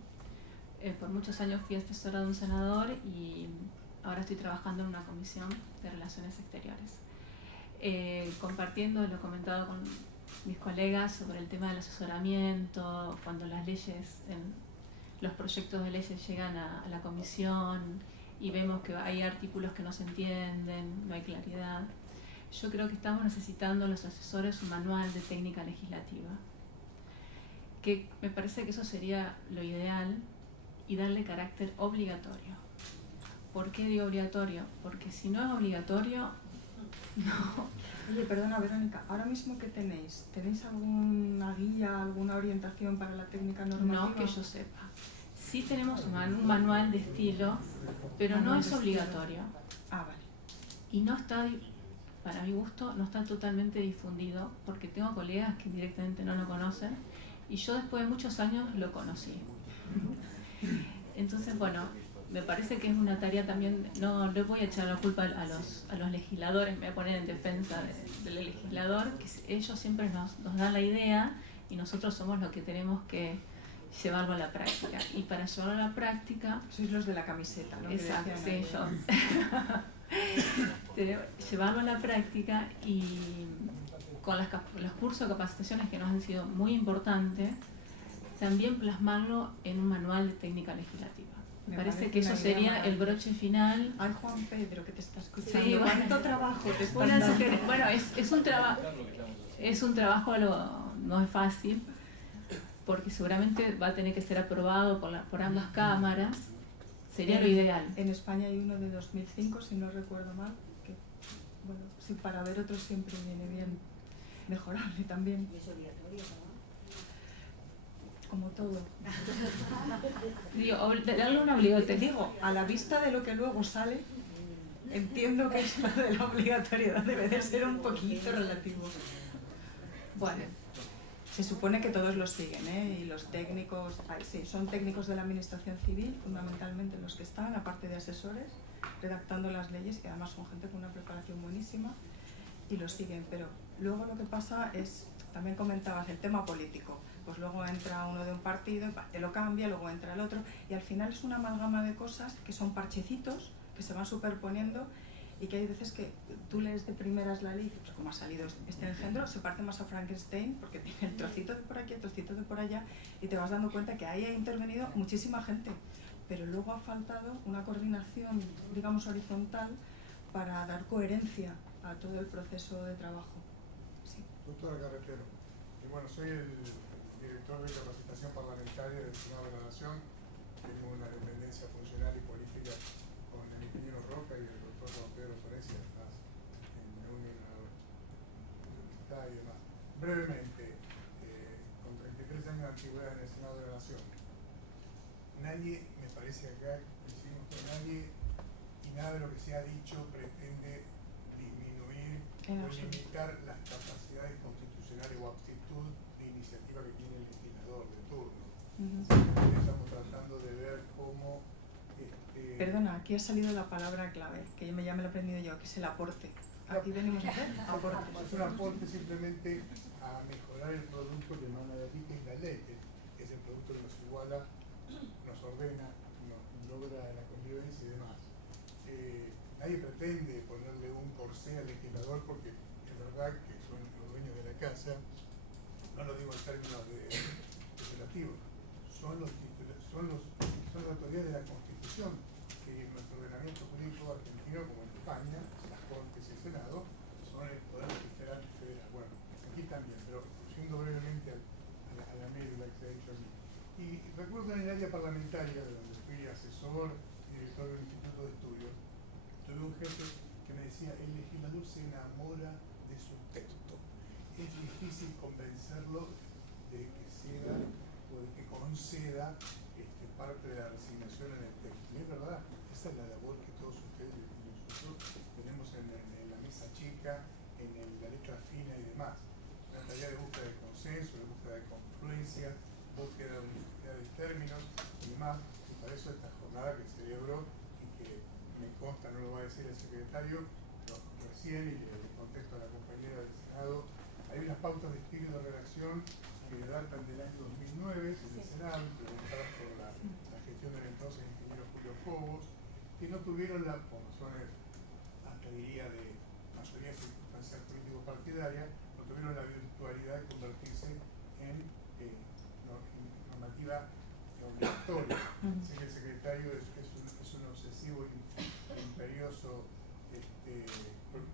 Por muchos años fui asesora de un senador y ahora estoy trabajando en una comisión de Relaciones Exteriores. Compartiendo lo comentado con mis colegas sobre el tema del asesoramiento, cuando las leyes, los proyectos de leyes llegan a la comisión y vemos que hay artículos que no se entienden, no hay claridad. Yo creo que estamos necesitando los asesores un manual de técnica legislativa, que me parece que eso sería lo ideal y darle carácter obligatorio. ¿Por qué digo obligatorio? Porque si no es obligatorio, no. Oye, perdona Verónica, ahora mismo ¿qué tenéis? ¿Tenéis alguna guía, alguna orientación para la técnica normativa? No que yo sepa. Sí tenemos un manual de estilo, pero no es obligatorio. Ah, vale. Y no está para mi gusto, no está totalmente difundido, porque tengo colegas que directamente no lo conocen, y yo después de muchos años lo conocí. Entonces, bueno, me parece que es una tarea también, no le voy a echar la culpa a los legisladores, me voy a poner en defensa del legislador, que ellos siempre nos dan la idea y nosotros somos los que tenemos que llevarlo a la práctica. Y para llevarlo a la práctica... Sois los de la camiseta, ¿no? Exacto, sí, yo. Llevarlo a la práctica y con los cursos de capacitaciones que nos han sido muy importantes, también plasmarlo en un manual de técnica legislativa. Me parece que eso sería el broche final. Ay, Juan Pedro, que te está escuchando. Sí, ¿Cuánto trabajo te está dando? Bueno, es un trabajo, no es fácil, porque seguramente va a tener que ser aprobado por ambas cámaras. Sería lo ideal. En España hay uno de 2005, si no recuerdo mal, que, bueno, sí, para ver otros siempre viene bien, mejorable también. ¿Y es obligatorio, no? Como todo. Digo, darle una obligatoriedad. Digo, a la vista de lo que luego sale, entiendo que eso de la obligatoriedad debe de ser un poquito relativo. Bueno, se supone que todos lo siguen, ¿eh? Y los técnicos, sí, son técnicos de la administración civil, fundamentalmente los que están, aparte de asesores, redactando las leyes, que además son gente con una preparación buenísima, y lo siguen. Pero luego lo que pasa es, también comentabas, el tema político. Pues luego entra uno de un partido, te lo cambia, luego entra el otro, y al final es una amalgama de cosas que son parchecitos, que se van superponiendo, y que hay veces que tú lees de primeras la ley, pues como ha salido este engendro, se parece más a Frankenstein, porque tiene el trocito de por aquí, el trocito de por allá, y te vas dando cuenta que ahí ha intervenido muchísima gente, pero luego ha faltado una coordinación, digamos, horizontal, para dar coherencia a todo el proceso de trabajo. Sí. Doctora Carretero, y bueno, soy el director de capacitación parlamentaria del Senado de la Nación. Tengo una dependencia funcional y política con el ingeniero Roca y el doctor Juan Pedro Torres, además en la universidad y demás. Brevemente, con 33 años de antigüedad en el Senado de la Nación, nadie, me parece acá, coincidimos con nadie, y nada de lo que se ha dicho pretende disminuir o limitar las capacidades constitucionales o aptitud de iniciativa que tiene el legislador de turno. Estamos tratando de ver cómo... Perdona, aquí ha salido la palabra clave, que ya me lo he aprendido yo, que es el aporte. Aquí venimos a hacer aporte. Es un aporte simplemente a mejorar el producto que emana de aquí, que es la ley, que es el producto que nos iguala, nos ordena, nos logra la convivencia y demás. Nadie pretende ponerle un corsé al legislador, porque es verdad que son los dueños de la casa, no lo digo en términos legislativos, son las autoridades de la Constitución, que en nuestro ordenamiento jurídico argentino, como en España, las Cortes y el Senado, son el poder legislativo federal. Bueno, aquí también, pero yendo brevemente a la médula que se ha dicho aquí. Y recuerdo en el área parlamentaria, de donde fui asesor y director del Instituto de Estudios, tuve un jefe que me decía: el legislador se enamora de su texto. Es difícil convencerlo de que ceda o de que conceda parte de la resignación en el texto. Y es verdad, esa es la labor que todos ustedes y nosotros tenemos en la mesa chica, en la letra fina y demás. Una tarea de búsqueda de consenso, de búsqueda de confluencia, búsqueda de unicidad de términos y demás. Y para eso esta jornada que celebró y que me consta, no lo va a decir el secretario, pero recién, y le contesto a la compañera del Senado, hay unas pautas de estilo de redacción que datan del año 2009 en el Senado, presentadas por la gestión del entonces ingeniero Julio Cobos, que no tuvieron por razones, hasta diría, de mayoría circunstancial político-partidaria, no tuvieron la virtualidad de convertirse en normativa obligatoria. Sé que el secretario es un obsesivo e imperioso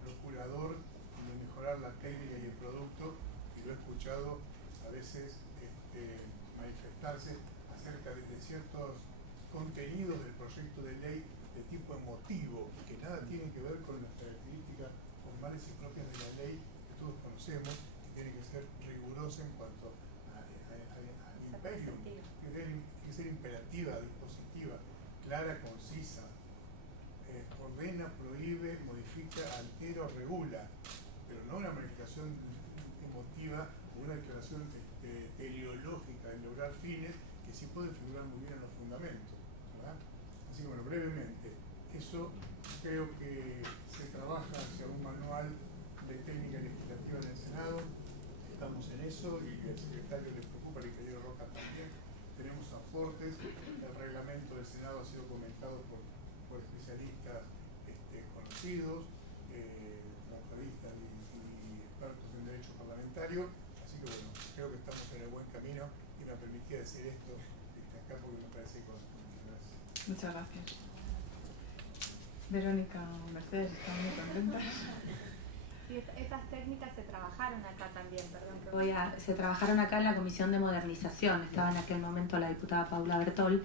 procurador de mejorar la técnica y el producto, y lo he escuchado a veces manifestarse acerca de ciertos contenidos del proyecto de ley de tipo emotivo, que nada tienen que ver con las características formales y propias de la ley que todos conocemos, que tiene que ser rigurosa en cuanto al imperio, que tiene que ser imperativa, dispositiva, clara, concisa, ordena, prohíbe, modifica, altera o regula, pero no una manifestación emotiva o una declaración teleológica en lograr fines que sí pueden figurar muy bien en los fundamentos, ¿verdad? Así que bueno, brevemente, eso creo que se trabaja hacia un manual de técnica legislativa en el Senado, estamos en eso y al secretario le preocupa, el ingeniero Roca también, tenemos aportes, el reglamento del Senado ha sido comentado por especialistas conocidos, tratadoristas y expertos en derecho parlamentario, así que bueno, creo que estamos en el buen camino y me permitía decir esto acá porque me parece que corresponde. Gracias. Muchas gracias. Verónica o Mercedes, están muy contentas. Sí, esas técnicas se trabajaron acá también, perdón. Se trabajaron acá en la Comisión de Modernización, estaba en aquel momento la diputada Paula Bertol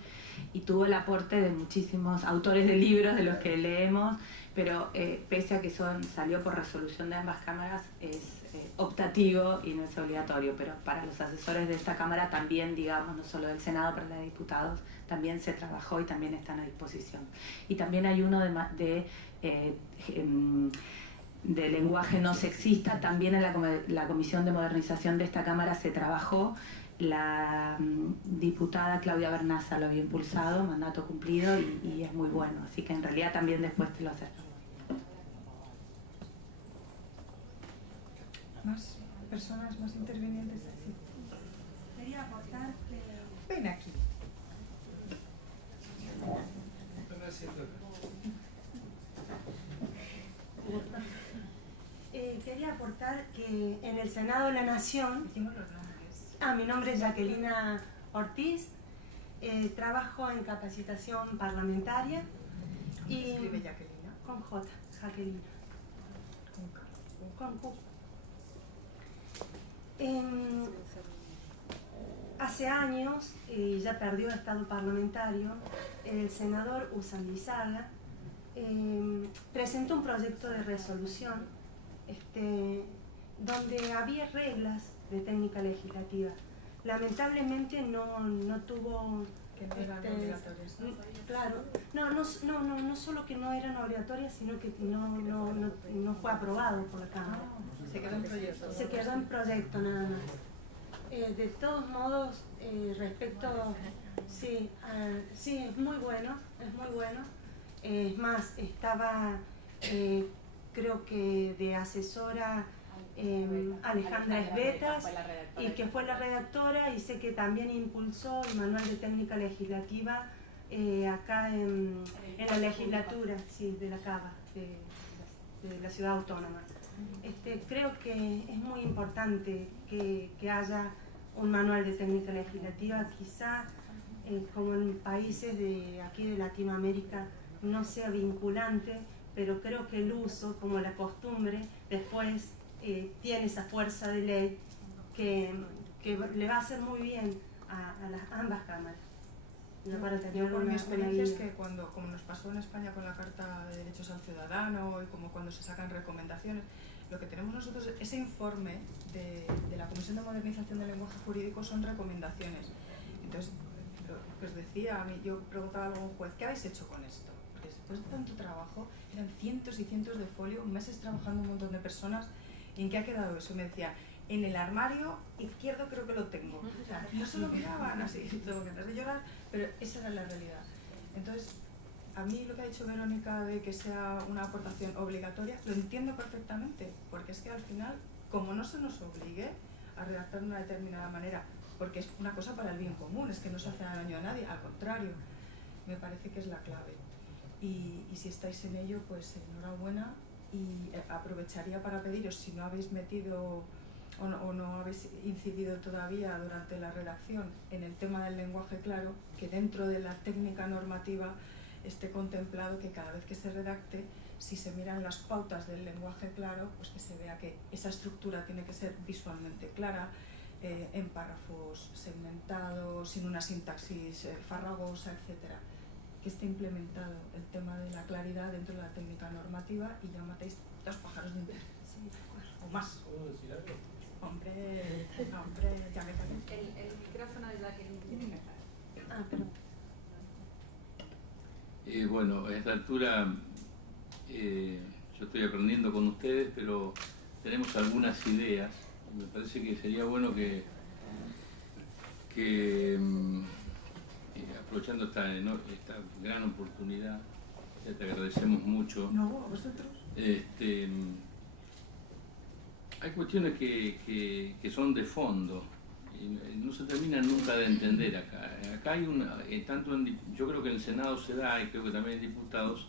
y tuvo el aporte de muchísimos autores de libros de los que leemos, pero pese a que salió por resolución de ambas cámaras, es optativo y no es obligatorio, pero para los asesores de esta cámara también, digamos, no solo del Senado, pero de diputados, también se trabajó y también están a disposición. Y también hay uno de lenguaje no sexista, también en la Comisión de Modernización de esta Cámara se trabajó, la diputada Claudia Bernaza lo había impulsado, mandato cumplido y es muy bueno, así que en realidad también después te lo acerco. ¿Más personas, más intervinientes? Sí. Quería aportar que... Ven aquí. Quería aportar que en el Senado de la Nación, mi nombre es Jacquelina Ortiz, trabajo en capacitación parlamentaria y ¿Cómo se escribe Jacquelina? Con J, Jacquelina. Con Q. Hace años, ya perdió estado parlamentario, el senador Usan Lizaga presentó un proyecto de resolución donde había reglas de técnica legislativa. Lamentablemente no tuvo... Que no eran obligatorias. Claro, no solo que no eran obligatorias, sino que no fue aprobado por la Cámara. Se quedó en proyecto. Se quedó en proyecto nada más. De todos modos, respecto... Sí, es muy bueno, es muy bueno. Es más, estaba, creo que de asesora Alejandra Esbetas, y que fue la redactora, y sé que también impulsó el manual de técnica legislativa acá en la legislatura, sí, de la Cava, de la ciudad autónoma. Creo que es muy importante que haya un manual de técnica legislativa, quizá como en países de aquí de Latinoamérica no sea vinculante, pero creo que el uso, como la costumbre, después tiene esa fuerza de ley que le va a hacer muy bien a ambas cámaras. Yo por mi experiencia es que como nos pasó en España con la Carta de Derechos al Ciudadano y como cuando se sacan recomendaciones, lo que tenemos nosotros, ese informe de la Comisión de Modernización del Lenguaje Jurídico son recomendaciones. Entonces, lo que os decía, a mí, yo preguntaba a algún juez, ¿qué habéis hecho con esto? Porque después de tanto trabajo, eran cientos y cientos de folios, meses trabajando un montón de personas, ¿y en qué ha quedado eso? Y me decía, en el armario izquierdo creo que lo tengo. O sea, no se lo miraban así, tengo ganas de llorar, pero esa era la realidad. Entonces, a mí lo que ha dicho Verónica de que sea una aportación obligatoria, lo entiendo perfectamente, porque es que al final, como no se nos obligue a redactar de una determinada manera, porque es una cosa para el bien común, es que no se hace daño a nadie, al contrario, me parece que es la clave. Y si estáis en ello, pues enhorabuena, y aprovecharía para pediros, si no habéis metido o no habéis incidido todavía durante la redacción en el tema del lenguaje claro, que dentro de la técnica normativa esté contemplado que cada vez que se redacte, si se miran las pautas del lenguaje claro, pues que se vea que esa estructura tiene que ser visualmente clara, en párrafos segmentados, sin una sintaxis farragosa, etc. Que esté implementado el tema de la claridad dentro de la técnica normativa y ya matéis 2 pájaros de un tiro. Sí, o más. ¿Puedo decir algo? Hombre, ya me cagué. El micrófono de Jacqueline. Perdón. Bueno, a esta altura yo estoy aprendiendo con ustedes, pero tenemos algunas ideas. Me parece que sería bueno que aprovechando esta gran oportunidad, ya te agradecemos mucho. No, a vosotros. Hay cuestiones que son de fondo, y no se terminan nunca de entender acá. Acá hay yo creo que en el Senado se da, y creo que también en diputados,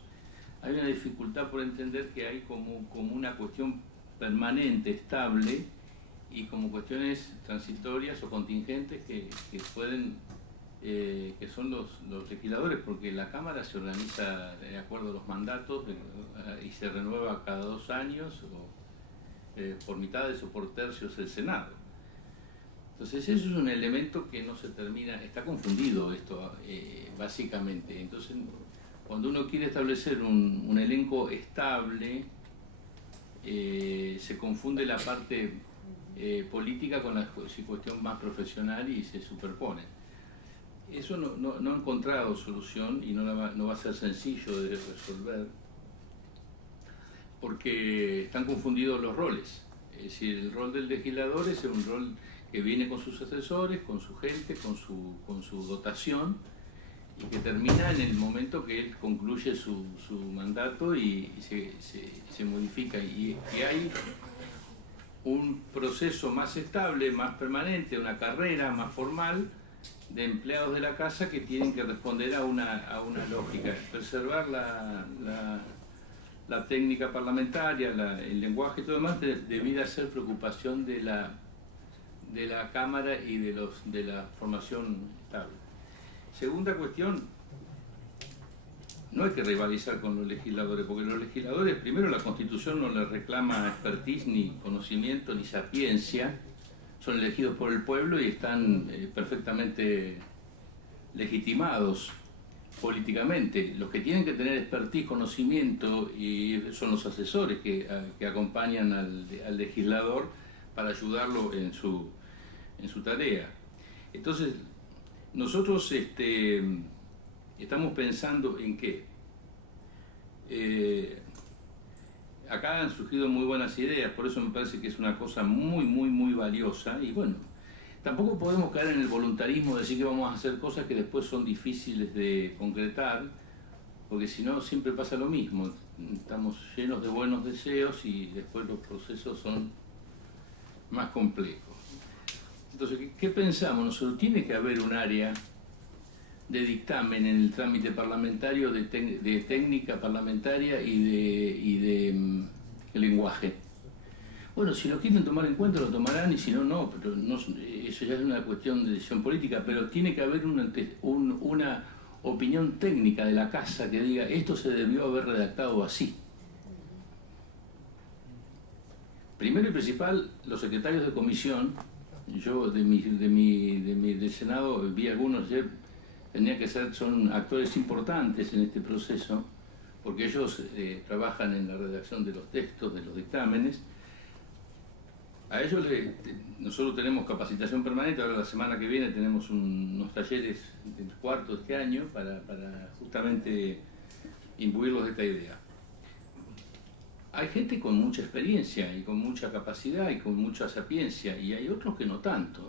hay una dificultad por entender que hay como una cuestión permanente, estable, y como cuestiones transitorias o contingentes que pueden, que son los legisladores, porque la Cámara se organiza de acuerdo a los mandatos y se renueva cada 2 años, o por mitades o por tercios el Senado. Entonces eso es un elemento que no se termina, está confundido esto básicamente. Entonces cuando uno quiere establecer un elenco estable, se confunde la parte política con la cuestión más profesional y se superpone. Eso no ha encontrado solución y no va a ser sencillo de resolver, porque están confundidos los roles. Es decir, el rol del legislador es un rol que viene con sus asesores, con su gente, con su dotación, y que termina en el momento que él concluye su mandato y se modifica. Y hay un proceso más estable, más permanente, una carrera más formal de empleados de la casa que tienen que responder a una lógica, preservar la técnica parlamentaria, el lenguaje y todo demás, debida a ser preocupación de la Cámara y de la formación estable. Segunda cuestión, no hay que rivalizar con los legisladores, porque los legisladores, primero, la Constitución no les reclama expertise, ni conocimiento, ni sapiencia, son elegidos por el pueblo y están perfectamente legitimados políticamente. Los que tienen que tener expertise, conocimiento, son los asesores que acompañan al legislador para ayudarlo en su tarea. Entonces, nosotros estamos pensando en que acá han surgido muy buenas ideas, por eso me parece que es una cosa muy, muy, muy valiosa, y bueno, tampoco podemos caer en el voluntarismo de decir que vamos a hacer cosas que después son difíciles de concretar, porque si no siempre pasa lo mismo, estamos llenos de buenos deseos y después los procesos son más complejos. Entonces, ¿qué pensamos? Nosotros tiene que haber un área de dictamen en el trámite parlamentario, de técnica parlamentaria y de lenguaje. Bueno, si lo quieren tomar en cuenta lo tomarán, y si no, no, pero no, eso ya es una cuestión de decisión política, pero tiene que haber una opinión técnica de la casa que diga esto se debió haber redactado así. Primero y principal, los secretarios de comisión. Yo del Senado vi algunos ayer, son actores importantes en este proceso, porque ellos trabajan en la redacción de los textos, de los dictámenes. A ellos nosotros tenemos capacitación permanente. Ahora la semana que viene tenemos unos talleres del cuarto de este año para justamente imbuirlos de esta idea. Hay gente con mucha experiencia y con mucha capacidad y con mucha sapiencia, y hay otros que no tanto.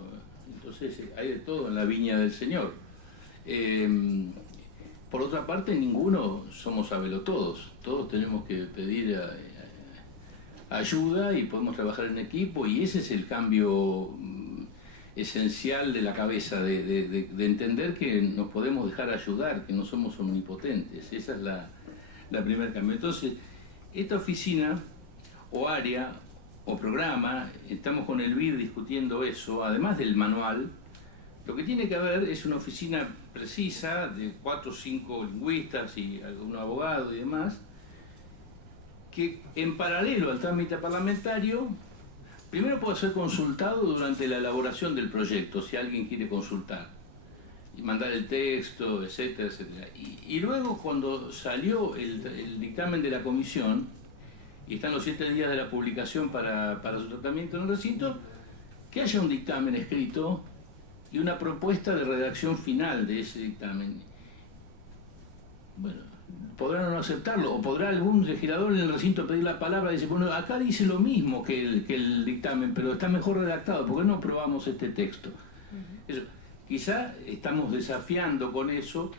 Entonces hay de todo en la viña del Señor. Por otra parte, ninguno somos sabelotodos. Todos tenemos que pedir ayuda y podemos trabajar en equipo, y ese es el cambio esencial de la cabeza, de entender que nos podemos dejar ayudar, que no somos omnipotentes. Esa es la primera cambio. Entonces, esta oficina o área o programa, estamos con el BID discutiendo eso, además del manual. Lo que tiene que haber es una oficina precisa de 4 o 5 lingüistas y algún abogado y demás, que en paralelo al trámite parlamentario, primero puede ser consultado durante la elaboración del proyecto, si alguien quiere consultar, y mandar el texto, etcétera, etcétera. Y luego, cuando salió el dictamen de la comisión, y están los 7 días de la publicación para su tratamiento en el recinto, que haya un dictamen escrito y una propuesta de redacción final de ese dictamen. Bueno, podrán no aceptarlo, o podrá algún legislador en el recinto pedir la palabra y decir, bueno, acá dice lo mismo que el dictamen, pero está mejor redactado, ¿por qué no aprobamos este texto? Eso. Quizá estamos desafiando con eso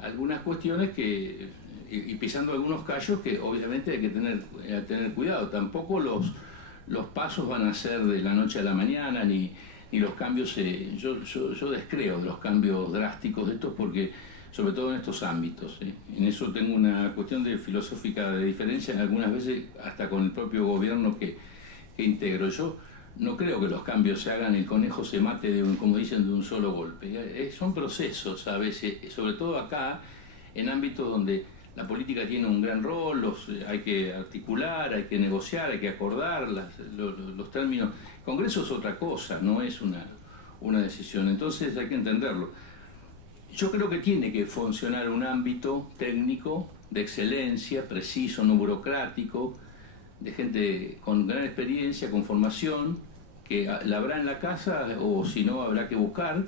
algunas cuestiones y pisando algunos callos que obviamente hay que tener cuidado. Tampoco los pasos van a ser de la noche a la mañana, ni los cambios, yo descreo de los cambios drásticos de estos, porque sobre todo en estos ámbitos, en eso tengo una cuestión filosófica de diferencia, algunas veces hasta con el propio gobierno que integro. Yo no creo que los cambios se hagan, el conejo se mate, como dicen, de un solo golpe. Son procesos a veces, sobre todo acá, en ámbitos donde la política tiene un gran rol, hay que articular, hay que negociar, hay que acordar los términos. El Congreso es otra cosa, no es una decisión, entonces hay que entenderlo. Yo creo que tiene que funcionar un ámbito técnico, de excelencia, preciso, no burocrático, de gente con gran experiencia, con formación, que la habrá en la casa o si no habrá que buscar,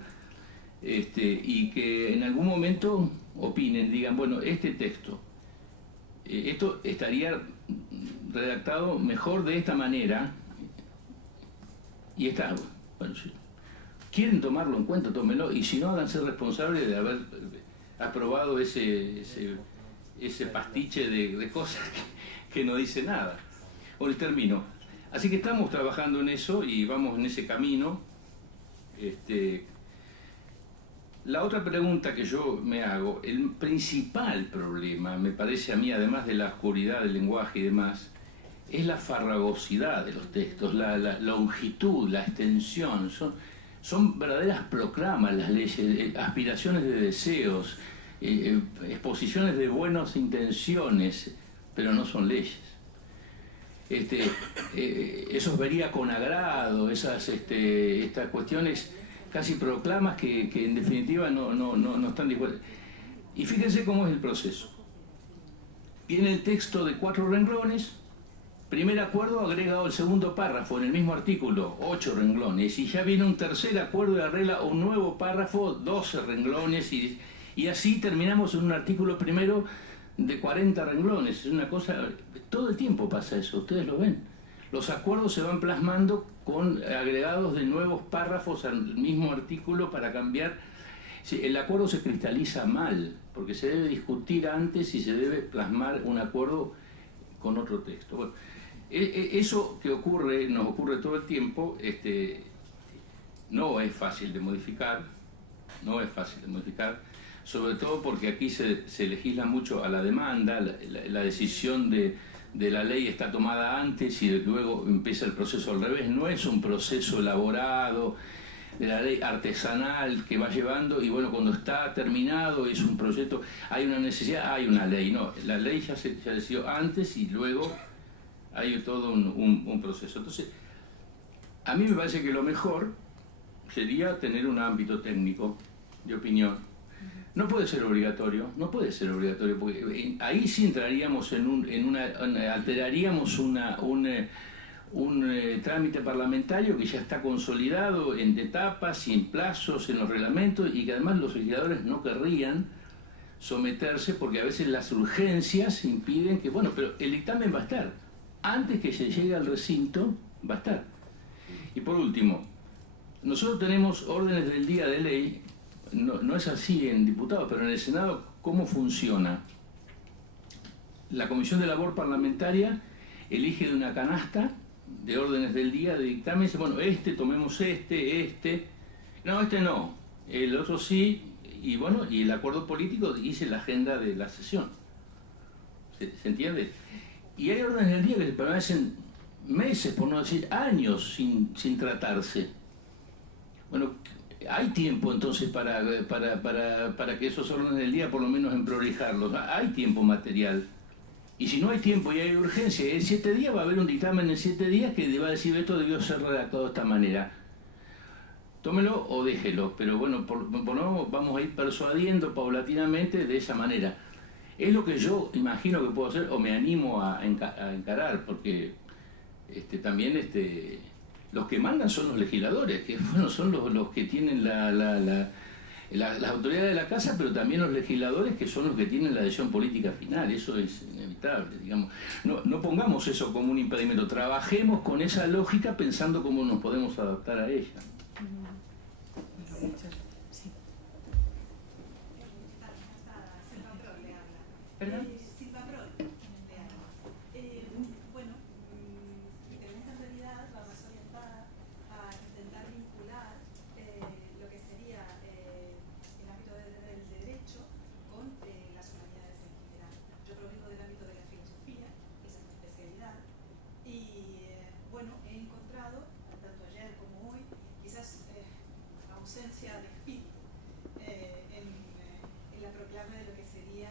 y que en algún momento opinen, digan, bueno, este texto, esto estaría redactado mejor de esta manera, y está, bueno, si quieren tomarlo en cuenta, tómenlo, y si no, háganse responsables de haber aprobado ese pastiche de cosas que no dice nada. Bueno, termino. Así que estamos trabajando en eso y vamos en ese camino. La otra pregunta que yo me hago, el principal problema, me parece a mí, además de la oscuridad del lenguaje y demás, es la farragosidad de los textos, la longitud, la extensión. Son verdaderas proclamas las leyes, aspiraciones de deseos, exposiciones de buenas intenciones, pero no son leyes. Eso vería con agrado, estas cuestiones casi proclamas que en definitiva no están dispuestas. Y fíjense cómo es el proceso. Viene el texto de 4 renglones, primer acuerdo agregado el segundo párrafo en el mismo artículo, 8 renglones, y ya viene un tercer acuerdo y arregla un nuevo párrafo, 12 renglones, y así terminamos en un artículo primero de 40 renglones. Es una cosa, todo el tiempo pasa eso, ustedes lo ven. Los acuerdos se van plasmando con agregados de nuevos párrafos al mismo artículo para cambiar. El acuerdo se cristaliza mal, porque se debe discutir antes y se debe plasmar un acuerdo con otro texto. Bueno, eso que ocurre, nos ocurre todo el tiempo, no es fácil de modificar, sobre todo porque aquí se legisla mucho a la demanda, la decisión de la ley está tomada antes y luego empieza el proceso al revés. No es un proceso elaborado de la ley artesanal que va llevando y bueno, cuando está terminado es un proyecto, hay una necesidad, hay una ley. No, la ley ya se decidió antes y luego hay todo un proceso. Entonces, a mí me parece que lo mejor sería tener un ámbito técnico de opinión. No puede ser obligatorio, porque ahí sí entraríamos alteraríamos un trámite parlamentario que ya está consolidado en etapas y en plazos, en los reglamentos, y que además los legisladores no querrían someterse porque a veces las urgencias impiden que, bueno, pero el dictamen va a estar. Antes que se llegue al recinto, va a estar. Y por último, nosotros tenemos órdenes del día de ley. No es así en diputados, pero en el Senado, ¿cómo funciona? La Comisión de Labor Parlamentaria elige de una canasta de órdenes del día, de dictamen, y dice, bueno, tomemos no, no, el otro sí, y bueno, y el acuerdo político dice la agenda de la sesión. ¿Se entiende? Y hay órdenes del día que permanecen meses, por no decir años, sin tratarse. Bueno, hay tiempo entonces para que esos órdenes del día por lo menos emprolijarlos. Hay tiempo material. Y si no hay tiempo y hay urgencia, en 7 días va a haber un dictamen en 7 días que va a decir esto debió ser redactado de esta manera. Tómelo o déjelo, pero bueno, por lo menos vamos a ir persuadiendo paulatinamente de esa manera. Es lo que yo imagino que puedo hacer o me animo a encarar, porque también los que mandan son los legisladores, que bueno, son los que tienen las autoridades de la casa, pero también los legisladores, que son los que tienen la decisión política final. Eso es inevitable, digamos. No pongamos eso como un impedimento, trabajemos con esa lógica pensando cómo nos podemos adaptar a ella. Sí. ¿Perdón? ausencia de espíritu en la proclama de lo que sería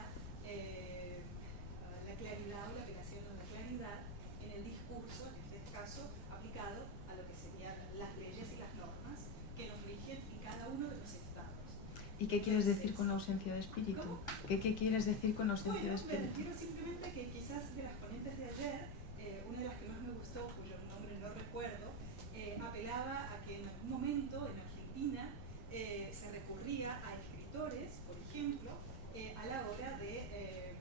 la claridad o la apelación a la claridad en el discurso, en este caso aplicado a lo que serían las leyes y las normas que nos rigen en cada uno de los estados. ¿Y qué quieres decir con la ausencia de espíritu? ¿Qué quieres decir con la ausencia de Me espíritu? refiero simplemente que quizás de las ponentes de ayer, una de las que más me gustó, cuyo nombre no recuerdo, apelaba a que en algún momento en Argentina se recurría a escritores, por ejemplo, a la hora de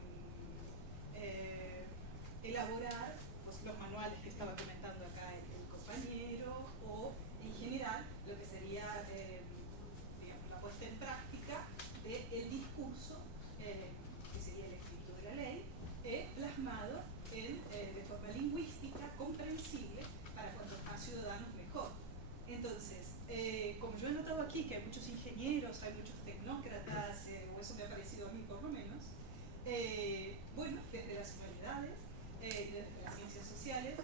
elaborar pues, los manuales que estaba comentando acá el compañero, o en general lo que sería digamos, la puesta en práctica del discurso, que sería el espíritu de la ley, plasmado de forma lingüística, comprensible para cuantos más ciudadanos mejor. Entonces, como yo he notado aquí que hay muchos ingenieros, hay muchos tecnócratas, o eso me ha parecido a mí por lo menos, bueno, desde las humanidades, desde las ciencias sociales,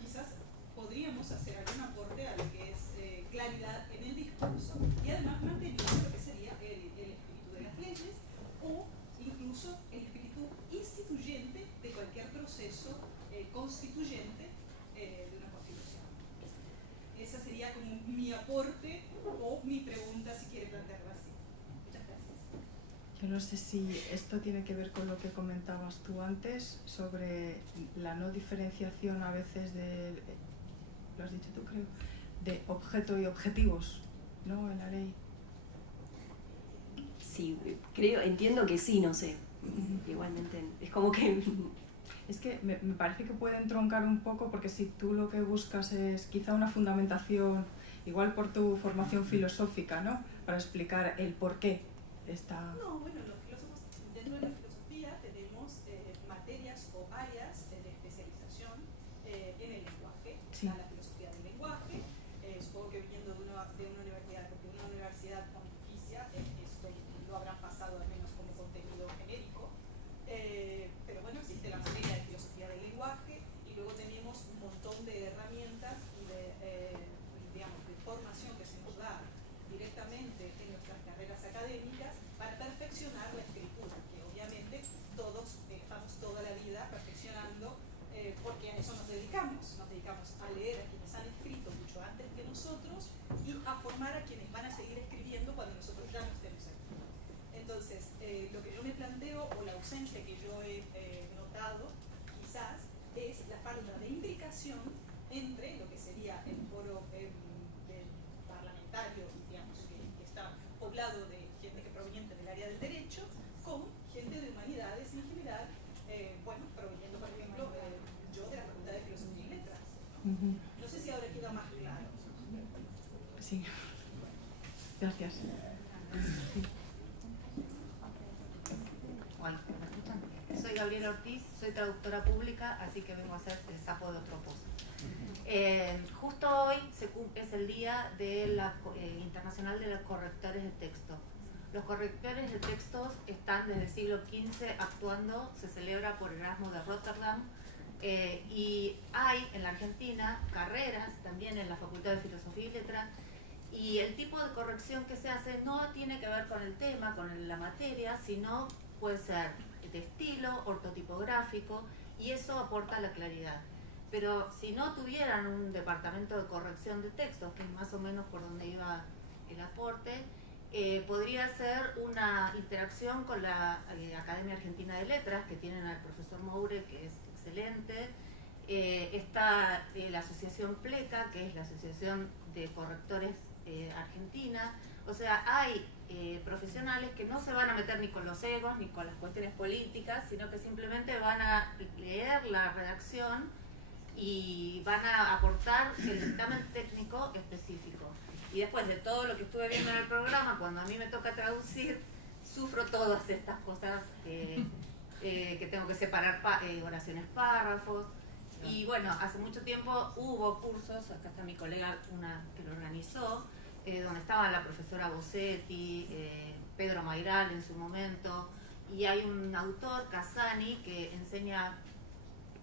quizás podríamos hacer algún aporte a lo que es claridad en el discurso y además manteniendo lo que sería el espíritu de las leyes o incluso el espíritu instituyente de cualquier proceso constituyente de una constitución. Esa sería como mi aporte o mi pregunta, si quiere plantearlo así. Muchas gracias. Yo no sé si esto tiene que ver con lo que comentabas tú antes sobre la no diferenciación a veces de, lo has dicho tú creo, de objeto y objetivos, ¿no? En la ley. Sí, entiendo que sí, no sé. Igualmente, es como que... Es que me parece que puede entroncar un poco, porque si tú lo que buscas es quizá una fundamentación, igual por tu formación filosófica, ¿no? Para explicar el por qué está... No, bueno, los filósofos, dentro de la filosofía tenemos materias o áreas de especialización en el lenguaje. Sí. Está la filosofía del lenguaje, supongo que viniendo de una universidad, porque una universidad pontificia, esto lo habrán pasado al menos como contenido genérico, pero bueno, existe la materia de filosofía del lenguaje y luego tenemos un montón de herramientas y de, digamos, de formación que se nos da directamente en nuestras carreras académicas para perfeccionar la escritura, que obviamente todos estamos toda la vida perfeccionando porque a eso nos dedicamos a leer a quienes han escrito mucho antes que nosotros y a formar a quienes van a seguir escribiendo cuando nosotros ya no estemos aquí. Entonces, lo que yo me planteo, o la ausencia que yo he notado, quizás, es la falta de imbricación entre lo que sería el foro parlamentario, digamos, que está poblado de gente que proveniente del área del derecho, con gente de humanidades en general, bueno, proveniendo, por ejemplo, yo de la Facultad de Filosofía y Letras. No sé si ahora queda más claro. Sí. Gracias. Sí. Hola, ¿me escuchan? Soy Gabriela Ortiz, soy traductora pública, así que vengo a hacer el sapo de otro pozo. Justo hoy es el día de la, internacional de los correctores de texto. Los correctores de textos están desde el siglo XV actuando, se celebra por Erasmo de Rotterdam, y hay en la Argentina carreras también en la Facultad de Filosofía y Letras, y el tipo de corrección que se hace no tiene que ver con el tema, con la materia, sino puede ser de estilo, ortotipográfico, y eso aporta la claridad. Pero si no tuvieran un departamento de corrección de textos, que es más o menos por donde iba el aporte, podría ser una interacción con la Academia Argentina de Letras, que tienen al profesor Moure, que es excelente. Está la asociación PLECA, que es la Asociación de Correctores Argentina. O sea, hay profesionales que no se van a meter ni con los egos ni con las cuestiones políticas, sino que simplemente van a leer la redacción y van a aportar el dictamen técnico específico. Y después de todo lo que estuve viendo en el programa, cuando a mí me toca traducir, sufro todas estas cosas que tengo que separar oraciones, párrafos. Y bueno, hace mucho tiempo hubo cursos, acá está mi colega, una que lo organizó, donde estaba la profesora Bossetti, Pedro Mayral en su momento, y hay un autor, Casani, que enseña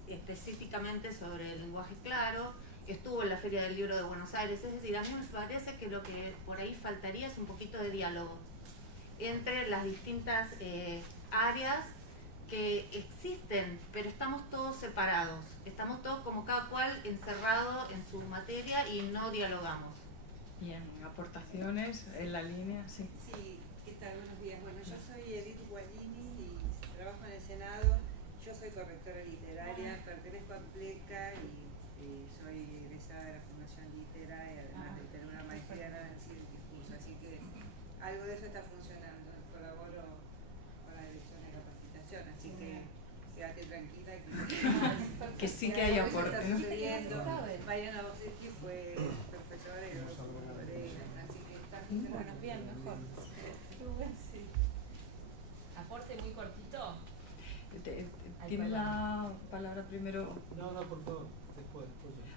específicamente sobre el lenguaje claro, que estuvo en la Feria del Libro de Buenos Aires. Es decir, a mí me parece que lo que por ahí faltaría es un poquito de diálogo entre las distintas áreas que existen, pero estamos todos separados, estamos todos como cada cual encerrado en su materia y no dialogamos. Bien, aportaciones en la línea, sí. Sí, ¿qué tal? Buenos días. Bueno, yo soy Edith Gualini y trabajo en el Senado. Yo soy correctora literaria, pertenezco a PLECA y soy egresada de la Fundación Litera y además de tener una maestría en análisis del discurso. Así que algo de eso está funcionando. Colaboro con la dirección de capacitación, así que quédate tranquila que sí que hay aporte. Está sucediendo. Mariana Bossetti fue profesora y luego fue colega, así que está funcionando bien, mejor. Sí. Aporte muy cortito. ¿Tiene la palabra primero? No, por favor, después.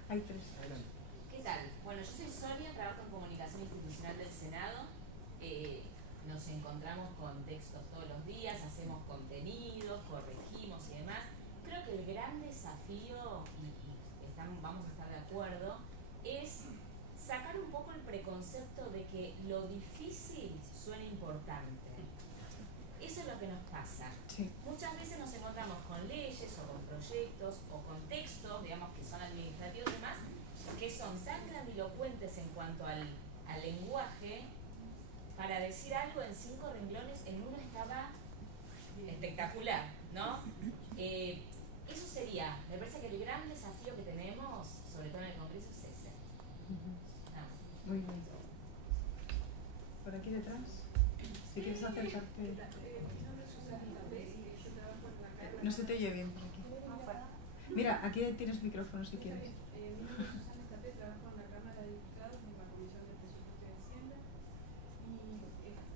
Hay tres. Adelante. ¿Qué tal? Bueno, yo soy Sonia, trabajo en comunicación institucional del Senado. Nos encontramos con textos todos los días, hacemos contenidos, corregimos y demás. Creo que el gran desafío, y vamos a estar de acuerdo, es sacar un poco el preconcepto de que lo difícil suena importante. Eso es lo que nos pasa. Sí. Muchas veces nos encontramos con leyes o con proyectos o con textos, digamos, que son administrativos y demás, que son tan grandilocuentes en cuanto al lenguaje. Para decir algo en 5 renglones, en uno estaba espectacular, ¿no? Eso sería, me parece que el gran desafío que tenemos, sobre todo en el Congreso, es ese. Muy bien. ¿Por aquí detrás? Si quieres acercarte. No se te oye bien por aquí. Mira, aquí tienes micrófono si quieres. Trabajo en la Cámara de Diputados en la Comisión de Presupuesto y Hacienda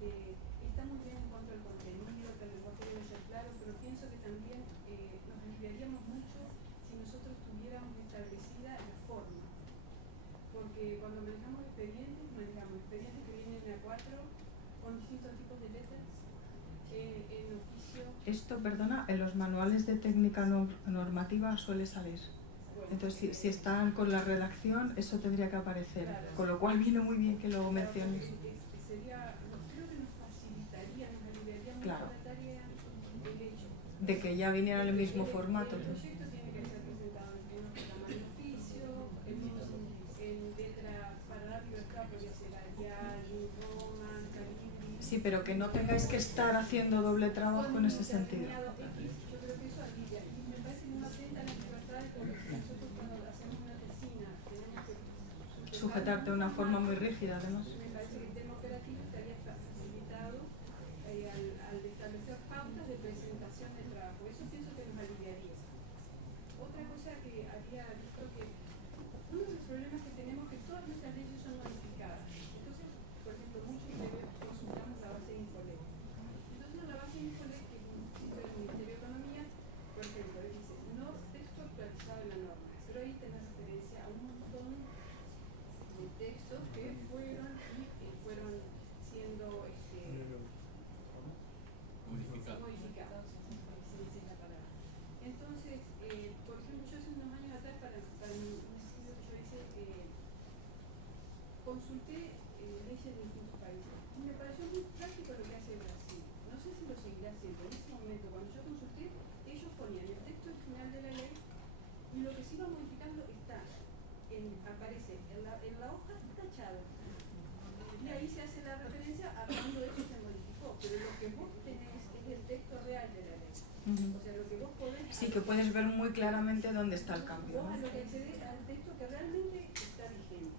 y está muy bien en cuanto al contenido, que el lenguaje debe ser claro, pero pienso que también nos aliviaríamos mucho si nosotros tuviéramos establecida la forma, porque cuando manejamos expedientes que vienen a 4 con distintos tipos de letras, en oficio. Esto, perdona, en los manuales de técnica normativa suele salir. Entonces, si están con la redacción, eso tendría que aparecer. Claro. Con lo cual viene muy bien que lo menciones. Creo que nos facilitaría, nos aliviaría mucho Claro. la tarea el hecho. De que ya viniera en el mismo formato. El proyecto tiene que ser presentado en un programa de oficio, en letra para dar libertad, podría ser Arial, Roman, Calibri. Sí, pero que no tengáis que estar haciendo doble trabajo en ese sentido. Yo creo que eso alivia. Y me parece muy atenta a las libertades porque nosotros cuando hacemos una tesina tenemos que Sujetarte de una forma muy rígida, además. Me parece que el tema operativo estaría facilitado al establecer pautas de presentación del trabajo. Eso pienso que nos aliviaría. Otra cosa que había visto que uno de los problemas que tenemos es que todas nuestras leyes son modificadas. Entonces, por ejemplo, muchos consultamos la base de Infolet. Entonces, la base de Infolet, que es un sitio del Ministerio de Economía, por ejemplo, dice, no texto actualizado en la norma. Pero ahí tenés referencia a un montón de textos que fueron siendo modificados. Esa es la palabra. Entonces, por ejemplo, yo hace unos años atrás para un estudio que yo hice, consulté leyes de distintos países y me pareció muy práctico lo que hace Brasil. No sé si lo seguirá haciendo. En ese momento, cuando yo consulté, ellos ponían el texto original de la ley y lo que se iba modificando aparece en la hoja tachado. Y ahí se hace la referencia a cuando eso se modificó. Pero lo que vos tenés es el texto real de la ley. O sea, lo que vos podés... Sí, que puedes ver muy claramente dónde está el cambio, Vos ¿no? a lo que accedés al texto que realmente está vigente.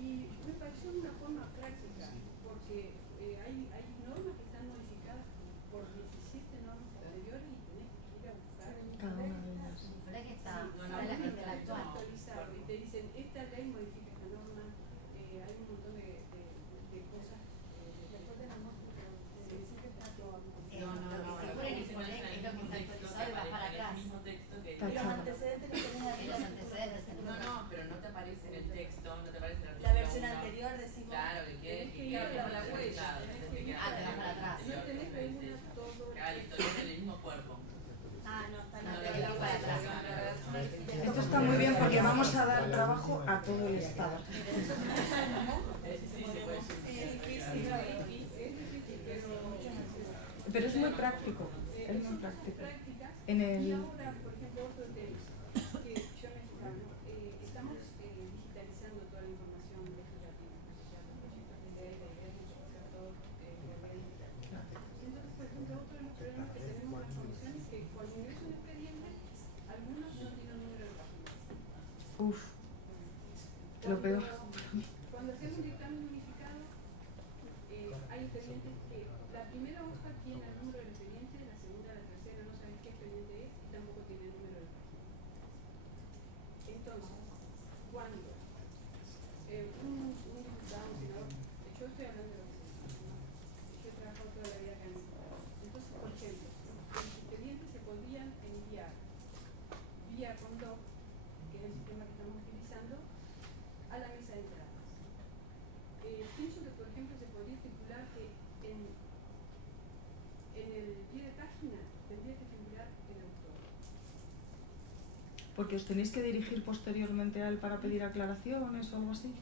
Y me pareció una Estado. Pero es muy práctico, es muy práctico. En el... Y ahora, por ejemplo, otro tema que yo necesitaba, estamos digitalizando toda la información legislativa, o sea, los proyectos de ley, de derechos, hacer todo digital. Entonces, por ejemplo, otro de los problemas que tenemos en las comisiones es que cuando ingresa un expediente, algunos no tienen número de página. Uf, lo peor. Cuando hacemos un dictamen unificado, hay expedientes que la primera hoja tiene el número del expediente, la segunda, la tercera, no saben qué expediente es y tampoco tiene el número de página. Entonces, cuando un diputado, un senador, yo estoy hablando de lo que sé, yo he trabajado toda la vida acá en el Estado. Entonces, por ejemplo, los expedientes se podrían enviar vía Condoc, que es el sistema que estamos utilizando, a la mesa de entradas. Pienso que, por ejemplo, se podría estipular que en el pie de página tendría que figurar el autor. Porque os tenéis que dirigir posteriormente a él para pedir aclaraciones o algo así.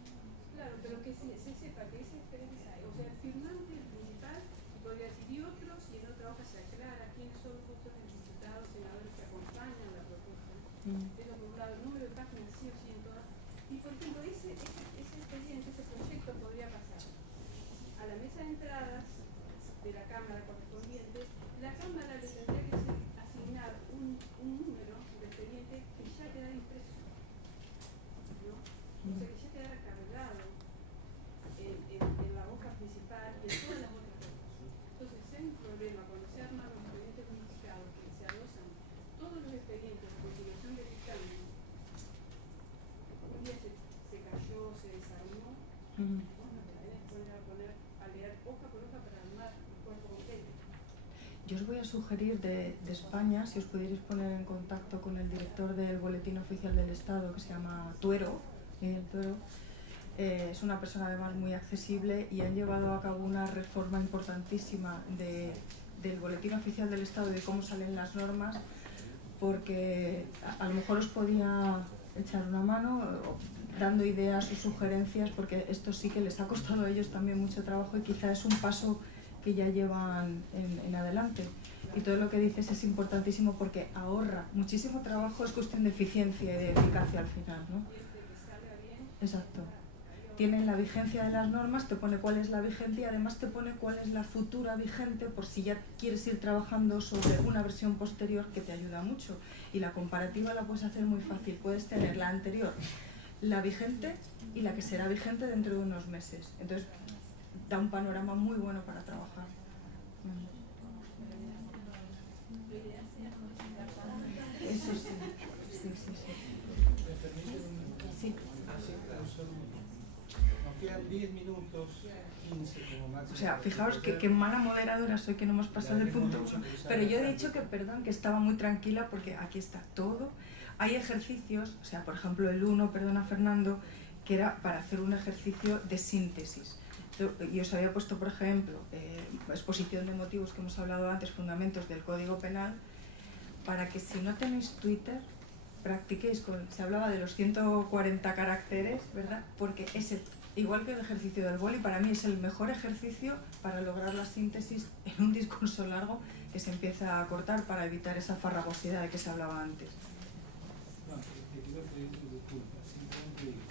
Claro, pero que se sepa que ese expediente hay. O sea, el firmante, el principal, y podría decir, y otros, y en otra hoja se aclara quiénes son justo los diputados, senadores que acompañan la propuesta. Es lo que un lado, el número de páginas sí o sí en todas. Y por ejemplo, ese expediente, ese proyecto podría pasar a la mesa de entradas de la Cámara correspondiente. La Cámara le tendría que asignar un número de expediente que ya quedara impreso, ¿no? O sea, que ya quedara cargado en la hoja principal y en todas las otras hojas. Entonces, si hay un problema cuando se arman los expedientes unificados, que se adosan todos los expedientes de continuación del dictamen, un día se cayó, se desarmó, bueno, la idea es poner a leer hoja por hoja para armar el cuerpo completo. Yo os voy a sugerir de España, si os pudierais poner en contacto con el director del Boletín Oficial del Estado, que se llama Tuero, Miguel Tuero. Es una persona además muy accesible y han llevado a cabo una reforma importantísima del Boletín Oficial del Estado y de cómo salen las normas, porque a lo mejor os podía echar una mano dando ideas o sugerencias, porque esto sí que les ha costado a ellos también mucho trabajo y quizá es un paso que ya llevan en adelante. Y todo lo que dices es importantísimo porque ahorra muchísimo trabajo, es cuestión de eficiencia y de eficacia al final, ¿no? Exacto. Tienen la vigencia de las normas, te pone cuál es la vigente y además te pone cuál es la futura vigente por si ya quieres ir trabajando sobre una versión posterior, que te ayuda mucho. Y la comparativa la puedes hacer muy fácil. Puedes tener la anterior, la vigente y la que será vigente dentro de unos meses. Entonces, da un panorama muy bueno para trabajar. Eso sí, sí, sí, sí. ¿Me permiten? Sí. Nos quedan 10 minutos, 15 como máximo. O sea, fijaos qué mala moderadora soy, que no hemos pasado del punto 1. Pero yo he dicho que, perdón, que estaba muy tranquila porque aquí está todo. Hay ejercicios, o sea, por ejemplo el 1, perdona Fernando, que era para hacer un ejercicio de síntesis. Yo os había puesto, por ejemplo, exposición de motivos que hemos hablado antes, fundamentos del Código Penal, para que si no tenéis Twitter, practiquéis se hablaba de los 140 caracteres, ¿verdad? Porque es igual que el ejercicio del boli, para mí es el mejor ejercicio para lograr la síntesis en un discurso largo que se empieza a cortar para evitar esa farragosidad de que se hablaba antes. No, te quiero pedir tu disculpa, simplemente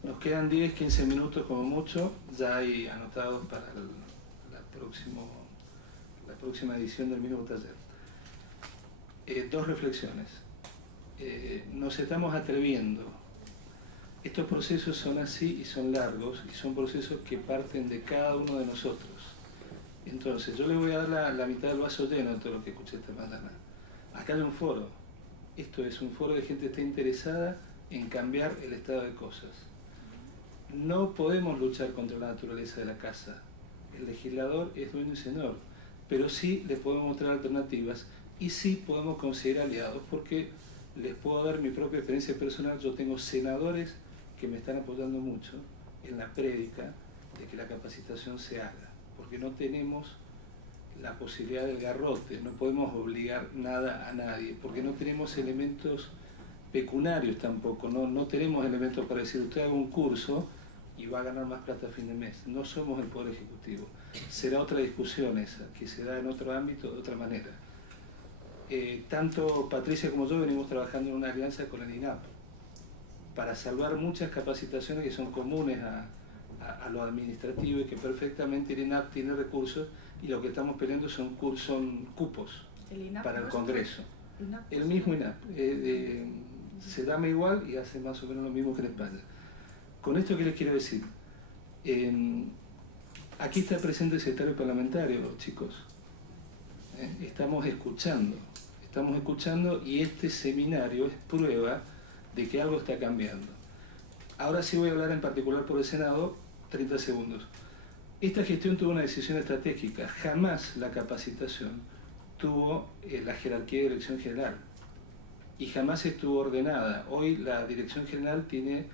nos quedan 10, 15 minutos como mucho, ya hay anotados para la próxima edición del Minuto Taller. Dos reflexiones. Nos estamos atreviendo. Estos procesos son así y son largos y son procesos que parten de cada uno de nosotros. Entonces, yo le voy a dar la mitad del vaso lleno de todo lo que escuché esta mañana. Acá hay un foro. Esto es un foro de gente que está interesada en cambiar el estado de cosas. No podemos luchar contra la naturaleza de la casa. El legislador es dueño y señor, pero sí le podemos mostrar alternativas y sí podemos conseguir aliados, porque les puedo dar mi propia experiencia personal. Yo tengo senadores que me están apoyando mucho en la prédica de que la capacitación se haga, porque no tenemos la posibilidad del garrote, no podemos obligar nada a nadie, porque no tenemos elementos pecuniarios tampoco, no tenemos elementos para decir usted haga un curso y va a ganar más plata a fin de mes. No somos el Poder Ejecutivo. Será otra discusión esa, que se da en otro ámbito de otra manera. Tanto Patricia como yo venimos trabajando en una alianza con el INAP para salvar muchas capacitaciones que son comunes a lo administrativo y que perfectamente el INAP tiene recursos, y lo que estamos peleando son cupos para el Congreso. El mismo INAP. Se llama igual y hace más o menos lo mismo que en España. Con esto, ¿qué les quiero decir? Aquí está presente el secretario parlamentario, chicos. Estamos escuchando, y este seminario es prueba de que algo está cambiando. Ahora sí voy a hablar en particular por el Senado, 30 segundos. Esta gestión tuvo una decisión estratégica. Jamás la capacitación tuvo la jerarquía de dirección general y jamás estuvo ordenada. Hoy la dirección general tiene